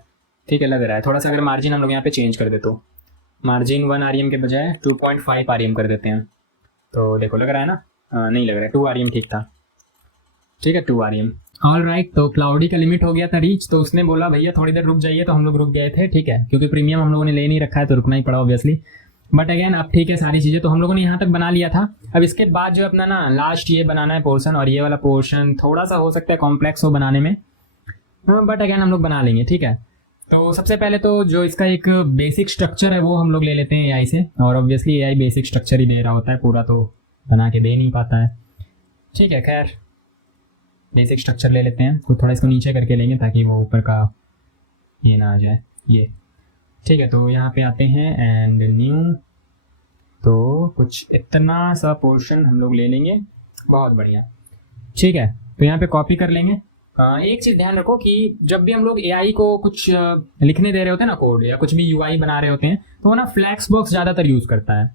ठीक है, लग रहा है। थोड़ा सा अगर मार्जिन हम लोग यहाँ पे चेंज कर दे, तो मार्जिन 1 REM के बजाय 2.5 REM कर देते हैं, तो देखो लग रहा है ना, नहीं लग रहा है, 2 REM ठीक था। ठीक है, 2 REM। ऑल राइट, तो क्लाउडी का लिमिट हो गया था रीच, तो उसने बोला भैया थोड़ी देर रुक जाइए, तो हम लोग रुक गए थे। ठीक है, क्योंकि प्रीमियम हम लोगों ने ले नहीं रखा है तो रुकना ही पड़ा ऑब्वियसली, बट अगेन अब ठीक है, सारी चीज़ें तो हम लोगों ने यहाँ तक बना लिया था। अब इसके बाद जो अपना ना लास्ट ये बनाना है पोर्शन, और ये वाला पोर्शन थोड़ा सा हो सकता है कॉम्प्लेक्स हो बनाने में, बट अगेन हम लोग बना लेंगे। ठीक है, तो सबसे पहले तो जो इसका एक बेसिक स्ट्रक्चर है वो हम लोग ले लेते हैं AI से, और ऑब्वियसली AI बेसिक स्ट्रक्चर ही दे रहा होता है, पूरा तो बना के दे नहीं पाता है। ठीक है, खैर बेसिक स्ट्रक्चर ले लेते हैं, तो थोड़ा इसको नीचे करके लेंगे ताकि वो ऊपर का ये ना आ जाए ये। ठीक है, तो यहाँ पे आते हैं एंड न्यू, तो कुछ इतना सा पोर्शन हम लोग ले लेंगे, बहुत बढ़िया। ठीक है, तो यहाँ पे कॉपी कर लेंगे। एक चीज़ ध्यान रखो कि जब भी हम लोग AI को कुछ लिखने दे रहे होते हैं ना, कोड या कुछ भी UI बना रहे होते हैं, तो वो ना फ्लैक्स बॉक्स ज़्यादातर यूज़ करता है।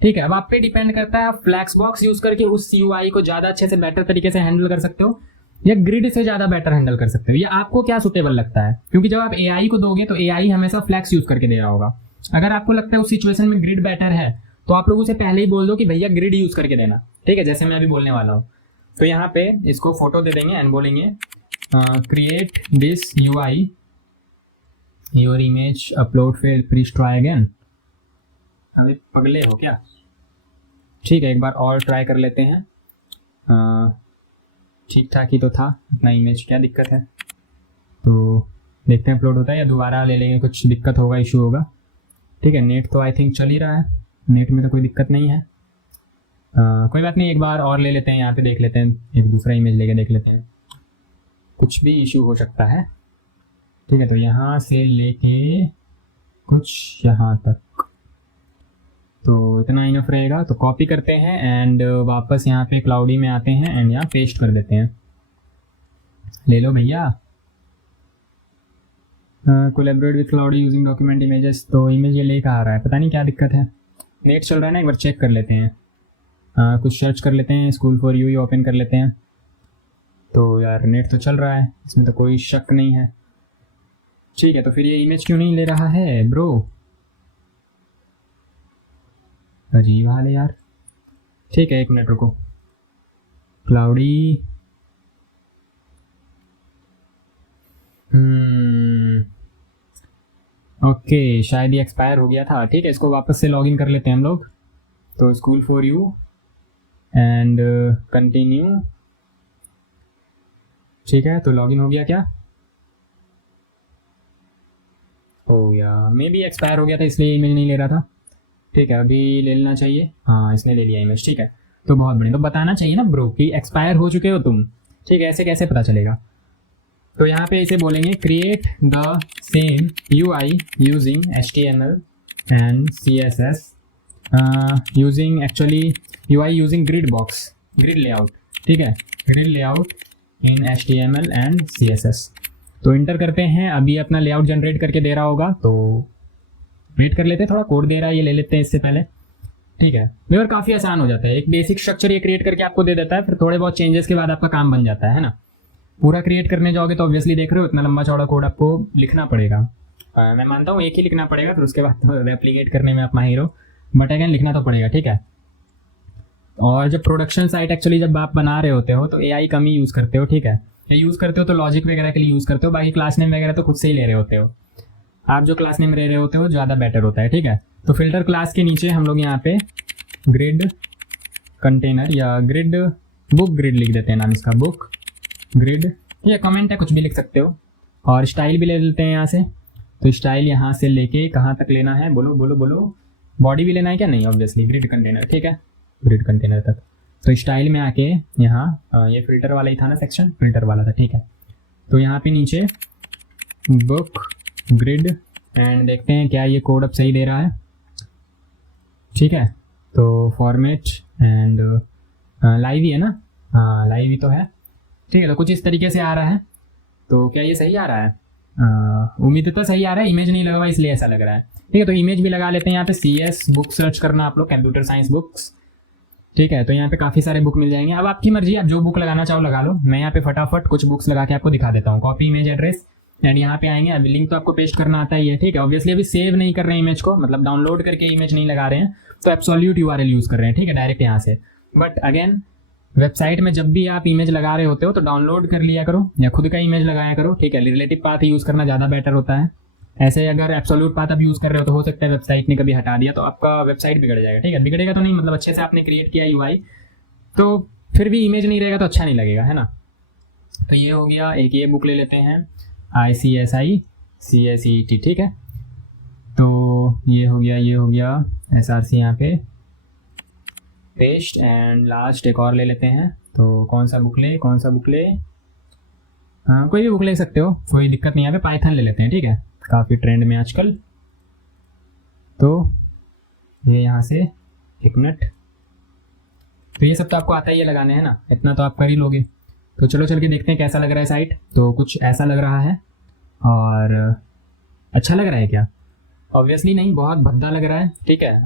ठीक है, अब आप पे डिपेंड करता है, आप फ्लैक्स बॉक्स यूज़ करके उस UI को ज़्यादा अच्छे से बेटर तरीके से हैंडल कर सकते हो, या ग्रिड से ज़्यादा बेटर हैंडल कर सकते हो, या आपको क्या सुटेबल लगता है। क्योंकि जब आप AI को दोगे तो AI हमेशा फ्लैक्स यूज़ करके दे रहा होगा। अगर आपको लगता है उस सिचुएशन में ग्रिड बेटर है, तो आप लोग उसे पहले ही बोल दो कि भैया ग्रिड यूज़ करके देना। ठीक है, जैसे मैं अभी बोलने वाला हूँ, तो यहाँ पे इसको फोटो दे देंगे एंड बोलेंगे create this UI your image upload fail please try again. अभी पगले हो क्या? ठीक है, एक बार और ट्राई कर लेते हैं। ठीक ठाक ही तो था अपना इमेज, क्या दिक्कत है? तो देखते हैं अपलोड होता है या दोबारा ले लेंगे, कुछ दिक्कत होगा, इशू होगा। ठीक है, नेट तो आई थिंक चल ही रहा है, नेट में तो कोई दिक्कत नहीं है। कोई बात नहीं, एक बार और ले लेते हैं, यहाँ पे देख लेते हैं, एक दूसरा इमेज लेके देख लेते हैं, कुछ भी इशू हो सकता है। ठीक है, तो यहाँ से लेके कुछ यहाँ तक, तो इतना इनफ रहेगा। तो कॉपी करते हैं एंड वापस यहाँ पे क्लाउडी में आते हैं एंड यहाँ पेस्ट कर देते हैं। ले लो भैया, collaborate with cloudy using document images. तो इमेज ये लेकर आ रहा है, पता नहीं क्या दिक्कत है। नेट चल रहा है ना, एक बार चेक कर लेते हैं। कुछ सर्च कर लेते हैं, school for you he open कर लेते हैं। तो यार नेट तो चल रहा है, इसमें तो कोई शक नहीं है। ठीक है, तो फिर ये इमेज क्यों नहीं ले रहा है ब्रो? अजीब हाल है यार। ठीक है, एक मिनट रुको, क्लाउडी ओके, शायद ये एक्सपायर हो गया था। ठीक है, इसको वापस से लॉगिन कर लेते हैं हम लोग। तो school for you and continue. ठीक है, तो लॉगिन हो गया क्या? हो गया, मे बी एक्सपायर हो गया था इसलिए ईमेल नहीं ले रहा था। ठीक है, अभी ले लेना चाहिए। हाँ, इसने ले लिया इमेज। ठीक है, तो बहुत बढ़िया। तो बताना चाहिए ना ब्रो कि एक्सपायर हो चुके हो तुम। ठीक है, ऐसे कैसे पता चलेगा? तो यहाँ पे इसे बोलेंगे create the same UI using HTML and CSS using actually UI using grid box, grid layout. ठीक है, grid layout in HTML and CSS। तो इंटर करते हैं, अभी अपना लेआउट जनरेट करके दे रहा होगा, तो वेट कर लेते हैं, थोड़ा कोड दे रहा है, ये ले लेते हैं इससे पहले। ठीक है, और काफ़ी आसान हो जाता है, एक बेसिक स्ट्रक्चर ये क्रिएट करके आपको दे देता है, फिर थोड़े बहुत चेंजेस के बाद आपका काम बन जाता है ना। पूरा क्रिएट करने जाओगे तो ऑब्वियसली देख रहे हो इतना लंबा चौड़ा कोड आपको लिखना पड़ेगा। मैं मानता हूँ एक ही लिखना पड़ेगा, फिर उसके बाद रेप्लिकेट करने में आप माहिर हो, बट अगेन लिखना तो पड़ेगा। ठीक है, और जब प्रोडक्शन साइट एक्चुअली जब आप बना रहे होते हो तो AI कम ही यूज़ करते हो। ठीक है, यूज़ करते हो तो लॉजिक वगैरह के लिए यूज़ करते हो, बाकी क्लास नेम वगैरह तो खुद से ही ले रहे होते हो। आप जो क्लास नेम ले रहे होते हो ज़्यादा बेटर होता है। ठीक है, तो फिल्टर क्लास के नीचे हम लोग यहाँ पे ग्रिड कंटेनर या ग्रिड बुक ग्रिड लिख देते हैं, नाम इसका बुक ग्रिड। ये कमेंट है, कुछ भी लिख सकते हो। और स्टाइल भी ले लेते हैं यहाँ से। तो स्टाइल यहाँ से लेके कहाँ तक लेना है? बोलो बोलो बोलो। बॉडी भी लेना है क्या? नहीं, ऑब्वियसली ग्रिड कंटेनर। ठीक है, ग्रिड कंटेनर तक। तो स्टाइल में आके यहाँ ये फिल्टर वाला ही था ना, सेक्शन फिल्टर वाला था। ठीक है, तो यहाँ पे नीचे बुक ग्रिड एंड देखते हैं क्या ये कोड अब सही दे रहा है। ठीक है, तो फॉर्मेट एंड लाइव ही है ना? हाँ, लाइव ही तो है। ठीक है, तो कुछ इस तरीके से आ रहा है। तो क्या ये सही आ रहा है? उम्मीद तो सही आ रहा है, इमेज नहीं लगा हुआ इसलिए ऐसा लग रहा है। ठीक है, तो इमेज भी लगा लेते हैं यहाँ पे। CS बुक सर्च करना आप लोग, कंप्यूटर साइंस बुक्स। ठीक है, तो यहाँ पे काफ़ी सारे बुक मिल जाएंगे। अब आपकी मर्जी, आप जो बुक लगाना चाहो लगा लो। मैं यहाँ पे फटाफट कुछ बुक्स लगा के आपको दिखा देता हूँ। कॉपी इमेज एड्रेस एंड यहाँ पे आएंगे। अभी लिंक तो आपको पेस्ट करना आता ही है। ठीक है, ऑब्वियसली अभी सेव नहीं कर रहे हैं इमेज को, मतलब डाउनलोड करके इमेज नहीं लगा रहे हैं, तो एब्सोल्यूट URL यूज़ कर रहे हैं। ठीक है, डायरेक्ट यहाँ से। बट अगेन वेबसाइट में जब भी आप इमेज लगा रहे होते हो तो डाउनलोड कर लिया करो या खुद का इमेज लगाया करो। ठीक है, रिलेटिव पाथ यूज़ करना ज़्यादा बेटर होता है। ऐसे अगर एब्सोल्यूट पाथ आप यूज़ कर रहे हो तो हो सकता है वेबसाइट ने कभी हटा दिया तो आपका वेबसाइट बिगड़ जाएगा। ठीक है, बिगड़ेगा तो नहीं, मतलब अच्छे से आपने क्रिएट किया UI, तो फिर भी इमेज नहीं रहेगा तो अच्छा नहीं लगेगा, है ना। तो ये हो गया। एक ये बुक ले लेते हैं, ICSI CSET। ठीक है, तो ये हो गया, ये हो गया SRC यहाँ पे पेस्ट एंड लास्ट एक और ले लेते हैं। तो कौन सा बुक ले, कौन सा बुक ले? हाँ, कोई भी बुक ले सकते हो, कोई दिक्कत नहीं। यहाँ पे पाइथन ले लेते हैं। ठीक है, काफ़ी ट्रेंड में आजकल। तो ये यहाँ से, एक मिनट, तो ये सब तो आपको आता ही है लगाने, है ना, इतना तो आप कर ही लोगे। तो चलो चल के देखते हैं कैसा लग रहा है साइट। तो कुछ ऐसा लग रहा है, और अच्छा लग रहा है क्या? ऑब्वियसली नहीं, बहुत भद्दा लग रहा है। ठीक है,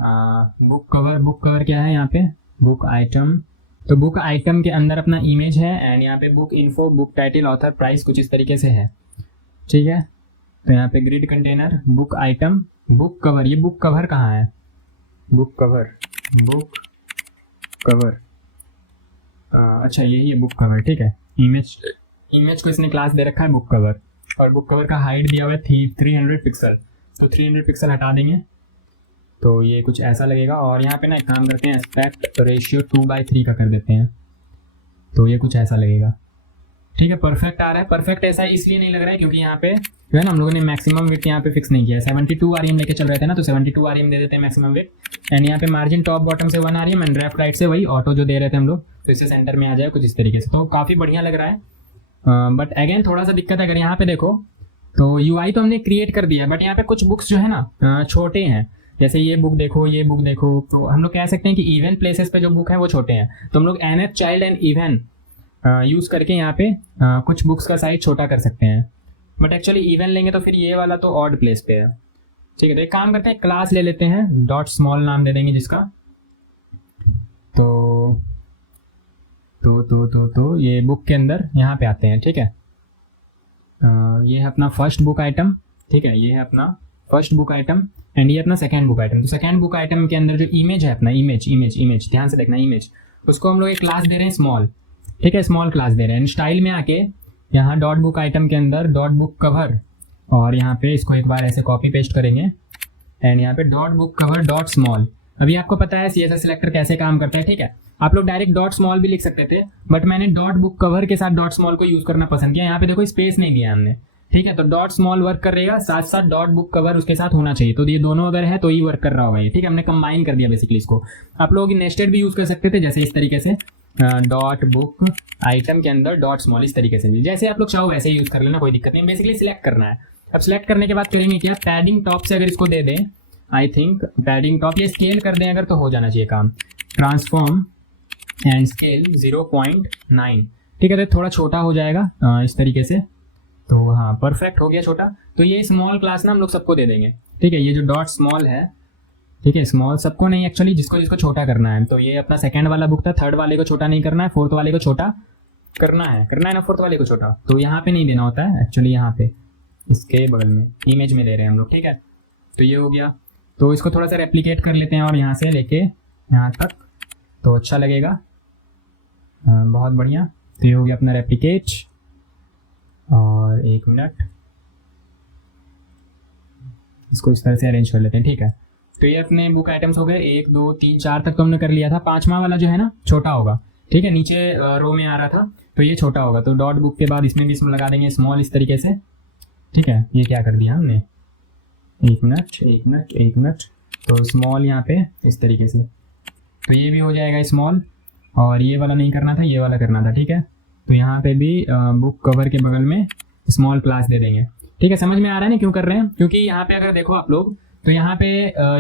बुक कवर, बुक कवर क्या है यहाँ पे? Book item. तो बुक आइटम के अंदर अपना इमेज है एंड यहाँ पे book info, book title, author, price, कुछ इस तरीके से है। ठीक है, तो यहाँ पे grid container, book item, book cover. ये बुक कवर कहाँ है? बुक कवर, बुक कवर, अच्छा यही है बुक कवर। ठीक है, इमेज को इसने क्लास दे रखा है बुक कवर, और बुक कवर का हाइट दिया हुआ है 300 पिक्सल। तो 300 पिक्सल हटा देंगे तो ये कुछ ऐसा लगेगा। और यहाँ पे ना एक काम करते हैं, एस्पेक्ट रेशियो 2/3 का कर देते हैं, तो ये कुछ ऐसा लगेगा। ठीक है, परफेक्ट आ रहा है। परफेक्ट ऐसा इसलिए नहीं लग रहा है क्योंकि यहाँ पे जो है ना हम लोगों ने मैक्सिमम विड्थ यहाँ पे फिक्स नहीं किया है। 72 REM लेके चल रहे थे ना, तो 72 REM दे देते हैं मैक्सिमम विड्थ। एंड यहाँ पे मार्जिन टॉप बॉटम से 1 REM एंड लेफ्ट राइट से वही ऑटो जो दे रहे थे हम लोग, तो इससे सेंटर में आ जाए कुछ इस तरीके से। तो काफ़ी बढ़िया लग रहा है। बट अगेन थोड़ा सा दिक्कत है, अगर यहाँ पे देखो तो UI तो हमने क्रिएट कर दिया, बट यहाँ पे कुछ बुक्स जो है ना छोटे हैं। जैसे ये बुक देखो, ये बुक देखो, तो हम लोग कह सकते हैं कि इवन प्लेसेस पे जो बुक है वो छोटे हैं। तो हम लोग NF child and even use करके यहाँ पे कुछ बुक्स का साइज छोटा कर सकते हैं। बट एक्चुअली इवन लेंगे तो फिर ये वाला तो ऑड प्लेस पे है। ठीक है, तो एक काम करते हैं, क्लास ले लेते हैं, डॉट स्मॉल नाम दे देंगे जिसका। तो ये बुक के अंदर यहाँ पे आते हैं। ठीक है, ये है अपना फर्स्ट बुक आइटम। ठीक है, ये है अपना फर्स्ट बुक आइटम एंड ये अपना सेकंड बुक आइटम। तो सेकंड बुक आइटम के अंदर जो इमेज है अपना, इमेज ध्यान से देखना, इमेज, उसको हम लोग एक क्लास दे रहे हैं स्मॉल। ठीक है, स्मॉल क्लास दे रहे हैं। स्टाइल में आके यहाँ डॉट बुक आइटम के अंदर डॉट बुक कवर, और यहाँ पे इसको एक बार ऐसे कॉपी पेस्ट करेंगे एंड यहाँ पे dot book cover dot small. अभी आपको पता है CSS सिलेक्टर कैसे काम करता है। ठीक है, आप लोग डायरेक्ट डॉट स्मॉल भी लिख सकते थे, बट मैंने डॉट बुक कवर के साथ डॉट स्मॉल को यूज करना पसंद किया। यहाँ पे देखो स्पेस नहीं दिया हमने। ठीक है, तो डॉट स्मॉल वर्क करेगा, साथ साथ डॉट बुक कवर उसके साथ होना चाहिए। तो ये दोनों अगर है तो ही वर्क कर रहा होगा ये। ठीक है, हमने कंबाइन कर दिया बेसिकली इसको। आप लोग नेस्टेड भी यूज कर सकते थे, जैसे इस तरीके से डॉट बुक आइटम के अंदर डॉट स्मॉल, इस तरीके से भी जैसे आप लोग चाहो वैसे ही यूज कर लेना, कोई दिक्कत नहीं। बेसिकली सिलेक्ट करना है। अब सिलेक्ट करने के बाद करेंगे क्या, पैडिंग टॉप से अगर इसको दे दें, आई थिंक पैडिंग टॉप ये स्केल कर दें अगर, तो हो जाना चाहिए काम। Transform and scale 0.9। ठीक है, तो थोड़ा छोटा हो जाएगा इस तरीके से। तो हाँ, परफेक्ट हो गया छोटा। तो ये स्मॉल क्लास ना हम लोग सबको दे देंगे। ठीक है, ये जो डॉट स्मॉल है, ठीक है, स्मॉल सबको नहीं, एक्चुअली जिसको जिसको छोटा करना है। तो ये अपना सेकंड वाला बुक था, थर्ड वाले को छोटा नहीं करना है, फोर्थ वाले को छोटा करना है ना, फोर्थ वाले को छोटा। तो यहाँ पे नहीं देना होता है एक्चुअली, यहाँ पे इसके बगल में इमेज में दे रहे हैं हम लोग। ठीक है, तो ये हो गया। तो इसको थोड़ा सा रेप्लिकेट कर लेते हैं और यहाँ से लेके यहाँ तक, तो अच्छा लगेगा। बहुत बढ़िया। तो ये हो गया अपना रेप्लिकेट। और एक मिनट, इसको इस तरह से अरेंज कर लेते हैं। ठीक है, तो ये अपने बुक आइटम्स हो गए। 1 2 3 4 तक तो हमने कर लिया था। 5वां वाला जो है ना छोटा होगा। ठीक है, नीचे रो में आ रहा था तो ये छोटा होगा। तो डॉट बुक के बाद इसमें भी इसमें लगा देंगे स्मॉल इस तरीके से। ठीक है, ये क्या कर दिया हमने, एक मिनट। तो स्मॉल यहाँ पे इस तरीके से, तो ये भी हो जाएगा स्मॉल। और ये वाला नहीं करना था, ये वाला करना था। ठीक है, तो यहाँ पे भी बुक कवर के बगल में स्मॉल क्लास दे देंगे। ठीक है, समझ में आ रहा है ना क्यों कर रहे हैं, क्योंकि यहाँ पे अगर देखो आप लोग, तो यहाँ पे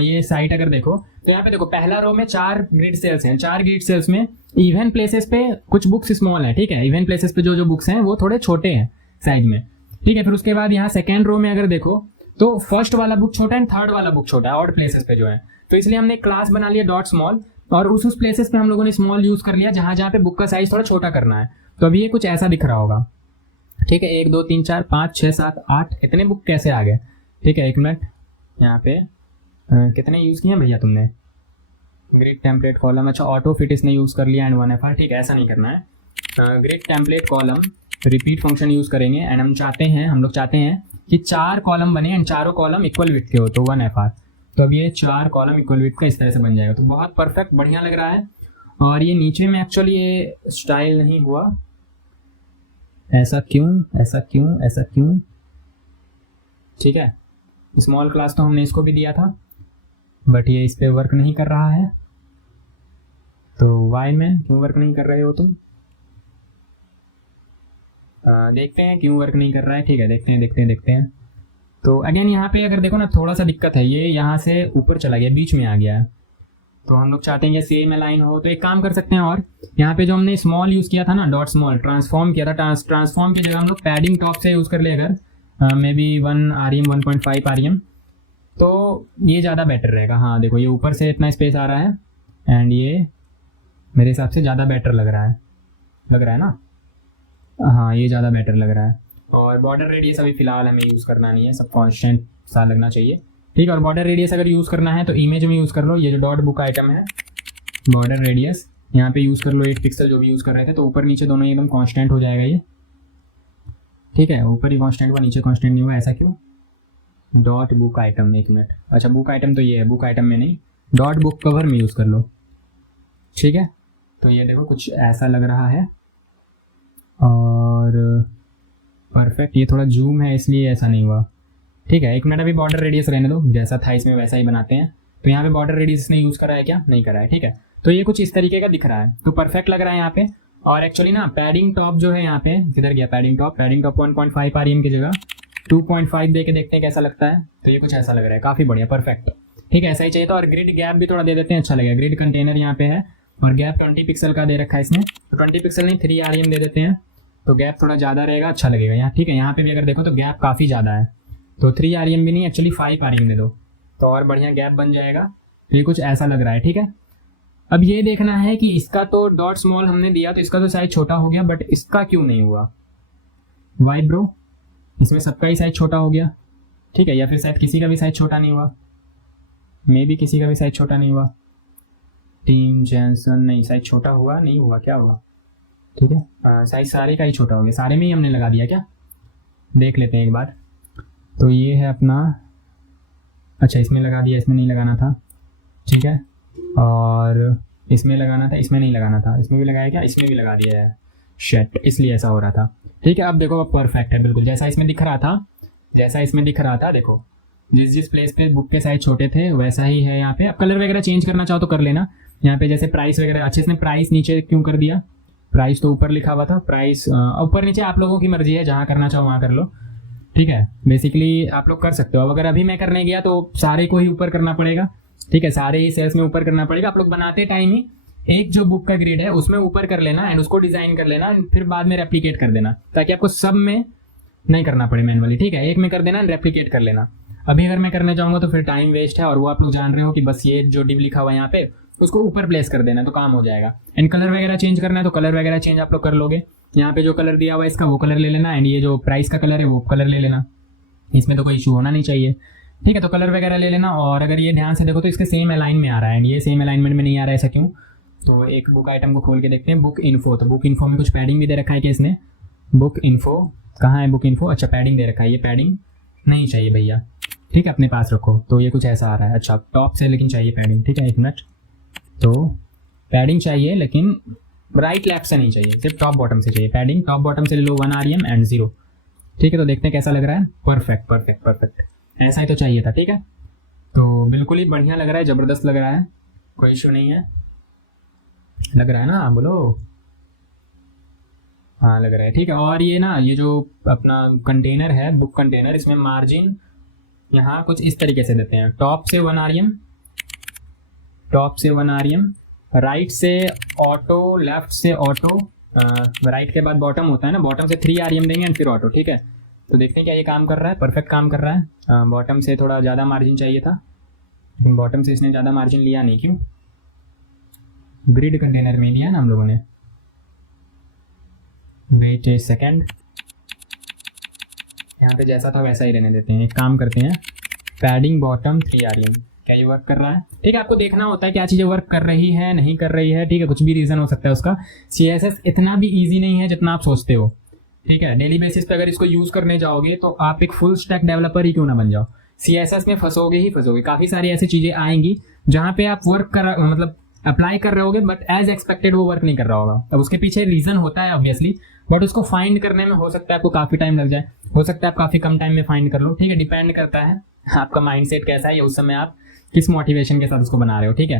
ये साइट अगर देखो, तो यहाँ पे देखो पहला रो में 4 ग्रिड सेल्स हैं। 4 ग्रिड सेल्स में इवन प्लेसेस पे कुछ बुक्स स्मॉल है। ठीक है, इवन प्लेसेस पे जो बुक्स हैं वो थोड़े छोटे हैं साइज में। ठीक है, फिर उसके बाद यहाँ सेकेंड रो में अगर देखो तो फर्स्ट वाला बुक छोटा है, थर्ड वाला बुक छोटा है, ऑड प्लेसेस पे जो है। तो इसलिए हमने क्लास बना लिया डॉट स्मॉल, और उस प्लेसेस पे हम लोगों ने स्मॉल यूज कर लिया जहां जहां पे बुक का साइज थोड़ा छोटा करना है। तो अभी ये कुछ ऐसा दिख रहा होगा। ठीक है, 1 2 3 4 5 6 7 8 इतने बुक कैसे आ गए। ठीक है, एक मिनट, यहाँ पे कितने यूज किए हैं भैया तुमने, ग्रिड टेम्पलेट कॉलम, अच्छा ऑटो फिट इसने यूज कर लिया एंड 1FR। ठीक है, ऐसा नहीं करना है। Grid template column repeat function use करेंगे एंड हम लोग चाहते हैं कि 4 कॉलम बने एंड चारों कॉलम इक्वल विड्थ के हो, तो 1FR। तो अब ये 4 कॉलम इक्वल विड्थ का इस तरह से बन जाएगा। तो बहुत परफेक्ट, बढ़िया लग रहा है। और ये नीचे में एक्चुअली ये स्टाइल नहीं हुआ, ऐसा क्यों। ठीक है, स्मॉल क्लास तो हमने इसको भी दिया था, बट ये इस पे वर्क नहीं कर रहा है। तो वाई में क्यों वर्क नहीं कर रहे हो तुम, देखते हैं क्यों वर्क नहीं कर रहा है। ठीक है, देखते हैं। तो अगेन यहाँ पे अगर देखो ना, थोड़ा सा दिक्कत है, ये यहाँ से ऊपर चला गया, बीच में आ गया है। तो हम लोग चाहते हैं कि सेम अलाइन हो। तो एक काम कर सकते हैं, और यहाँ पे जो हमने स्मॉल यूज़ किया था ना, डॉट स्मॉल ट्रांसफॉर्म किया था, ट्रांसफॉर्म की जगह हम लोग पैडिंग टॉप से यूज़ कर ले अगर, मे बी 1 REM 1.5 REM, तो ये ज़्यादा बेटर रहेगा। हाँ देखो, ये ऊपर से इतना स्पेस आ रहा है एंड ये मेरे हिसाब से ज़्यादा बेटर लग रहा है ना। हाँ, ये ज़्यादा बेटर लग रहा है। और बॉर्डर रेडियस अभी फिलहाल हमें यूज़ करना नहीं है, सब कॉन्स्टेंट सा लगना चाहिए। ठीक है, और बॉर्डर रेडियस अगर यूज़ करना है तो इमेज में यूज़ कर लो। ये जो डॉट बुक आइटम है, बॉर्डर रेडियस यहाँ पे यूज़ कर लो 8 पिक्सल जो भी यूज़ कर रहे थे। तो ऊपर नीचे दोनों एकदम कांस्टेंट हो जाएगा ये। ठीक है, ऊपर ही कांस्टेंट हुआ, नीचे कांस्टेंट नहीं हुआ, ऐसा क्यों, डॉट बुक आइटम, एक मिनट, अच्छा बुक आइटम तो ये है, बुक आइटम में नहीं, डॉट बुक कवर में यूज़ कर लो, ठीक है। तो ये देखो कुछ ऐसा लग रहा है और परफेक्ट, ये थोड़ा जूम है इसलिए ऐसा नहीं हुआ, ठीक है। एक मिनट अभी बॉर्डर रेडियस रहने दो, जैसा था इसमें वैसा ही बनाते हैं। तो यहाँ पे बॉर्डर रेडियस ने यूज़ करा है क्या, नहीं करा है, ठीक है। तो ये कुछ इस तरीके का दिख रहा है, तो परफेक्ट लग रहा है यहाँ पे। और एक्चुअली ना पैडिंग टॉप जो है यहाँ पे, किधर गया पैडिंग टॉप, 1.5 REM की जगह 2.5 दे के देखते हैं कैसा लगता है। तो ये कुछ ऐसा लग रहा है, काफ़ी बढ़िया, परफेक्ट, ठीक है, ऐसा ही चाहिए था। और ग्रिड गैप भी थोड़ा दे देते हैं, अच्छा लगेगा। ग्रिड कंटेनर यहाँ पे है और गैप 20 पिक्सल का दे रखा है इसमें, तो 20 पिक्सल नहीं 3 REM दे देते हैं, तो गैप थोड़ा ज़्यादा रहेगा, अच्छा लगेगा यहाँ, ठीक है। यहाँ पे भी अगर देखो तो गैप काफ़ी ज़्यादा है, तो 3 REM भी नहीं, एक्चुअली 5 REM दे दो तो और बढ़िया गैप बन जाएगा। ये कुछ ऐसा लग रहा है, ठीक है। अब ये देखना है कि इसका तो डॉट स्मॉल हमने दिया तो इसका तो साइज छोटा हो गया, बट इसका क्यों नहीं हुआ, वाई ब्रो, इसमें सबका ही साइज छोटा हो गया, ठीक है। या फिर शायद किसी का भी साइज छोटा नहीं हुआ, मे बी किसी का भी साइज छोटा नहीं हुआ। टीम जैनसन, नहीं साइज छोटा हुआ नहीं हुआ, क्या हुआ, ठीक है। साइज सारे का ही छोटा हो गया, सारे में ही हमने लगा दिया क्या, देख लेते हैं एक बार। तो ये है अपना, अच्छा इसमें लगा दिया, इसमें नहीं लगाना था, ठीक है। और इसमें लगाना था, इसमें नहीं लगाना था, इसमें भी लगाया क्या, इसमें भी लगा दिया है, शेट, इसलिए ऐसा हो रहा था, ठीक है। अब देखो अब परफेक्ट है बिल्कुल, जैसा इसमें दिख रहा था, जैसा इसमें दिख रहा था, देखो जिस जिस प्लेस पे बुक के साइज छोटे थे वैसा ही है यहाँ पे। अब कलर वगैरह चेंज करना चाहो तो कर लेना, यहाँ पे जैसे प्राइस वगैरह, अच्छे से प्राइस नीचे क्यों कर दिया, प्राइस तो ऊपर लिखा हुआ था, प्राइस ऊपर नीचे आप लोगों की मर्जी है, जहाँ करना चाहो वहाँ कर लो, ठीक है। बेसिकली आप लोग कर सकते हो। अब अगर अभी मैं करने गया तो सारे को ही ऊपर करना पड़ेगा, ठीक है, सारे ही सेल्स में ऊपर करना पड़ेगा। आप लोग बनाते टाइम ही एक जो बुक का ग्रिड है उसमें ऊपर कर लेना एंड उसको डिजाइन कर लेना, फिर बाद में रेप्लिकेट कर देना, ताकि आपको सब में नहीं करना पड़े मैनुअली, ठीक है। एक में कर देना एंड रेप्लिकेट कर लेना। अभी अगर मैं करने जाऊंगा तो फिर टाइम वेस्ट है, और वो आप लोग जान रहे हो कि बस ये जो डिव लिखा हुआ है यहाँ पे उसको ऊपर प्लेस कर देना तो काम हो जाएगा। एंड कलर वगैरह चेंज करना है तो कलर वगैरह चेंज आप लोग कर लोगे, यहाँ पे जो कलर दिया हुआ है इसका वो कलर ले लेना, एंड ये जो प्राइस का कलर है वो कलर ले लेना, इसमें तो कोई इशू होना नहीं चाहिए, ठीक है। तो कलर वगैरह ले लेना। और अगर ये ध्यान से देखो तो इसके सेम अलाइन में आ रहा है, एंड ये सेम अलाइनमेंट में नहीं आ रहा है, ऐसा क्यों। तो एक बुक आइटम को खोल के देखते हैं, बुक इन्फो, तो बुक इन्फो में कुछ पैडिंग भी दे रखा है कि इसने, बुक इन्फो कहाँ है, बुक इन्फो, अच्छा पैडिंग दे रखा है, ये पैडिंग नहीं चाहिए भैया, ठीक है, अपने पास रखो। तो ये कुछ ऐसा आ रहा है, अच्छा टॉप से लेकिन चाहिए पैडिंग, ठीक है, एक मिनट। तो पैडिंग चाहिए लेकिन राइट लेफ्ट से नहीं चाहिए, सिर्फ टॉप बॉटम से चाहिए पैडिंग, टॉप बॉटम से ले लो 1 REM एंड 0, ठीक है। तो देखते हैं कैसा लग रहा है, परफेक्ट परफेक्ट परफेक्ट, ऐसा ही तो चाहिए था, ठीक है। तो बिल्कुल ही बढ़िया लग रहा है, ज़बरदस्त लग रहा है, कोई इशू नहीं है, लग रहा है ना, बोलो हाँ लग रहा है, ठीक है। और ये ना, ये जो अपना कंटेनर है बुक कंटेनर, इसमें मार्जिन यहाँ कुछ इस तरीके से देते हैं, टॉप से 1 REM, टॉप से 1 REM, राइट से ऑटो, लेफ्ट से ऑटो, राइट के बाद बॉटम होता है ना, बॉटम से 3 REM देंगे एंड फिर ऑटो, ठीक है। तो देखते हैं क्या ये काम कर रहा है, परफेक्ट काम कर रहा है। बॉटम से थोड़ा ज़्यादा मार्जिन चाहिए था, लेकिन बॉटम से इसने ज़्यादा मार्जिन लिया नहीं, क्यों, ग्रिड कंटेनर में लिया ना हम लोगों ने, वेट ए सेकेंड, यहाँ पे जैसा था वैसा ही रहने देते हैं। एक काम करते हैं, पैडिंग बॉटम 3 REM, क्या ये वर्क कर रहा है, ठीक है। आपको देखना होता है क्या चीज़ें वर्क कर रही है नहीं कर रही है, ठीक है, कुछ भी रीज़न हो सकता है उसका। CSS इतना भी ईजी नहीं है जितना आप सोचते हो, ठीक है। डेली बेसिस पे अगर इसको यूज़ करने जाओगे तो आप एक फुल स्टैक डेवलपर ही क्यों ना बन जाओ, CSS में फंसोगे ही फंसोगे। काफ़ी सारी ऐसी चीज़ें आएंगी जहाँ पे आप वर्क कर, मतलब अप्लाई कर रहे होगे, बट एज एक्सपेक्टेड वो वर्क नहीं कर रहा होगा। अब उसके पीछे रीज़न होता है ऑब्वियसली, बट उसको फाइंड करने में हो सकता है आपको काफ़ी टाइम लग जाए, हो सकता है आप काफ़ी कम टाइम में फाइंड कर लो, ठीक है। डिपेंड करता है आपका माइंडसेट कैसा है, उस समय आप किस मोटिवेशन के साथ उसको बना रहे हो, ठीक है।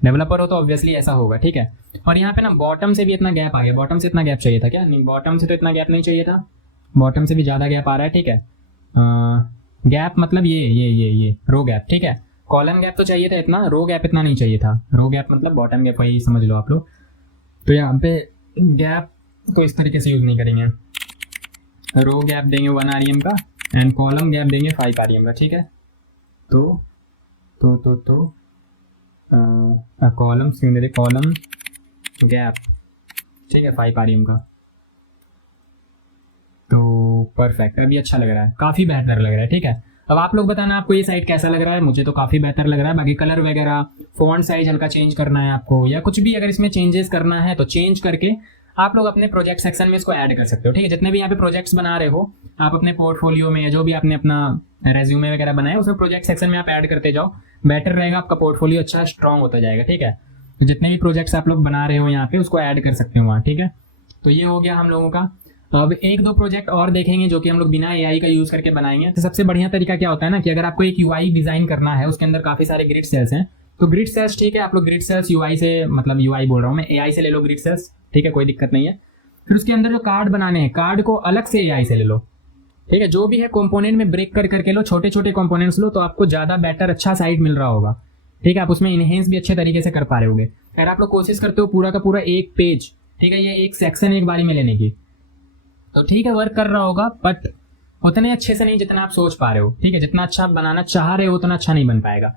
डेवलपर हो तो ऑब्वियसली ऐसा होगा, ठीक है। और यहाँ पे ना बॉटम से भी इतना गैप आ गया, बॉटम से इतना गैप चाहिए था क्या, नहीं बॉटम से तो इतना गैप नहीं चाहिए था, बॉटम से भी ज़्यादा गैप आ रहा है, ठीक है। गैप मतलब ये रो गैप, ठीक है। कॉलम गैप तो चाहिए था इतना, रो गैप इतना नहीं चाहिए था, रो गैप मतलब बॉटम गैप, वही समझ लो आप लोग। तो यहाँ पे गैप को इस तरीके से यूज़ नहीं करेंगे, रो गैप देंगे 1 REM का एंड कॉलम गैप देंगे 5 REM का, ठीक है। तो कॉलम क्यों दे, कॉलम गैप, ठीक है, 5 REM का। तो परफेक्ट, अभी अच्छा लग रहा है, काफ़ी बेहतर लग रहा है, ठीक है। अब आप लोग बताना आपको ये साइट कैसा लग रहा है, मुझे तो काफ़ी बेहतर लग रहा है। बाकी कलर वगैरह, फॉन्ट साइज हल्का चेंज करना है आपको, या कुछ भी अगर इसमें चेंजेस करना है तो चेंज करके आप लोग अपने प्रोजेक्ट सेक्शन में इसको ऐड कर सकते हो। ठीक है, जितने भी यहाँ पे प्रोजेक्ट्स बना रहे हो आप अपने पोर्टफोलियो में, या जो भी आपने अपना रेज्यूमे वगैरह बनाया उसमें प्रोजेक्ट सेक्शन में आप ऐड करते जाओ, बेटर रहेगा, आपका पोर्टफोलियो अच्छा स्ट्रॉन्ग होता जाएगा। ठीक है, तो जितने भी प्रोजेक्ट्स आप लोग बना रहे हो यहाँ पे उसको ऐड कर सकते हो वहाँ। ठीक है, तो ये हो गया हम लोगों का। तो अब एक दो प्रोजेक्ट और देखेंगे जो कि हम लोग बिना एआई का यूज करके बनाएंगे। तो सबसे बढ़िया तरीका क्या होता है ना कि अगर आपको एक यूआई डिजाइन करना है, उसके अंदर काफी सारे ग्रिड सेल्स हैं, तो ग्रिड सेल्स ठीक है, आप लोग ग्रिड सेल्स यूआई से, मतलब यूआई बोल रहा हूँ मैं, एआई से ले लो ग्रिड सेल्स। ठीक है, कोई दिक्कत नहीं है। फिर उसके अंदर जो कार्ड बनाने हैं, कार्ड को अलग से एआई से ले लो। ठीक है, जो भी है कंपोनेंट में ब्रेक कर करके लो, छोटे छोटे कंपोनेंट्स लो, तो आपको ज्यादा बेटर अच्छा साइट मिल रहा होगा। ठीक है, आप उसमें इनहेंस भी अच्छे तरीके से कर पा रहे होगे। अगर आप लोग कोशिश करते हो पूरा का पूरा एक पेज, ठीक है, ये एक सेक्शन एक बारी में लेने की, तो ठीक है वर्क कर रहा होगा, बट उतने अच्छे से नहीं जितना आप सोच पा रहे हो। ठीक है, जितना अच्छा आप बनाना चाह रहे हो उतना अच्छा नहीं बन पाएगा।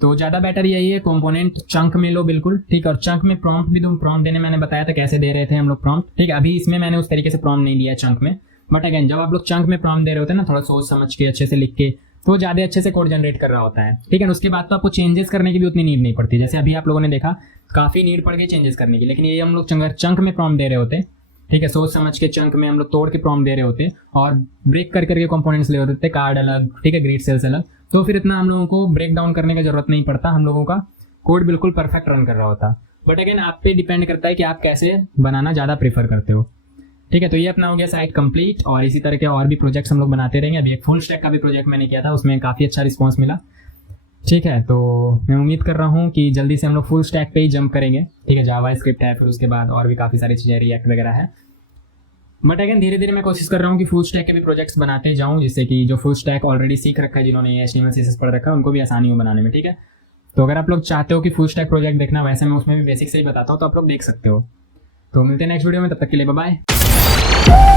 तो ज़्यादा बेटर यही है, कंपोनेंट चंक में लो बिल्कुल। ठीक है, और चंक में प्रॉम्प्ट भी दो। प्रॉम्प्ट देने मैंने बताया था कैसे दे रहे थे हम लोग प्रॉम्प्ट। ठीक है, अभी इसमें मैंने उस तरीके से प्रॉम्प्ट नहीं दिया चंक में, बट अगेन जब आप लोग चंक में प्रॉम्प्ट दे रहे होते हैं ना, थोड़ा सोच समझ के अच्छे से लिख के, तो ज़्यादा अच्छे से कोड जनरेट कर रहा होता है। ठीक है, उसके बाद तो आपको चेंजेस करने की भी उतनी नीड नहीं पड़ती। जैसे अभी आप लोगों ने देखा काफ़ी नीड पड़ गई चेंजेस करने की, लेकिन ये हम लोग चंक में प्रॉम्प्ट दे रहे होते। ठीक है, सोच समझ के चंक में हम लोग तोड़ के प्रॉम्प्ट दे रहे होते और ब्रेक कर करके कंपोनेंट्स ले होते थे, कार्ड अलग, ठीक है, ग्रिड सेल्स अलग, तो फिर इतना हम लोगों को ब्रेक डाउन करने की जरूरत नहीं पड़ता, हम लोगों का कोड बिल्कुल परफेक्ट रन कर रहा होता। बट अगेन आप पे डिपेंड करता है कि आप कैसे बनाना ज़्यादा प्रेफर करते हो। ठीक है, तो ये अपना हो गया साइट कंप्लीट, और इसी तरह के और भी प्रोजेक्ट्स हम लोग बनाते रहेंगे। अभी एक फुल स्टैक का भी प्रोजेक्ट मैंने किया था, उसमें काफ़ी अच्छा रिस्पॉन्स मिला। ठीक है, तो मैं उम्मीद कर रहा हूँ कि जल्दी से हम लोग फुल स्टैक पे ही जंप करेंगे। ठीक है, जावा स्क्रिप्ट है, फिर उसके बाद और भी काफ़ी सारी चीज़ें, रिएक्ट वगैरह है। बट अगेन धीरे धीरे मैं कोशिश कर रहा हूँ कि फुल स्टैक के भी प्रोजेक्ट्स बनाते जाऊँ, जिससे कि जो फुल स्टैक ऑलरेडी सीख रखा है, जिन्होंने HTML CSS पढ़ रखा है, उनको भी आसानी हो बनाने में। ठीक है, तो अगर आप लोग चाहते हो कि फुल स्टैक प्रोजेक्ट देखना, वैसे मैं उसमें भी बेसिक से ही बताता हूँ, तो आप लोग देख सकते हो। तो मिलते हैं नेक्स्ट वीडियो में, तब तक के लिए बाय बाय।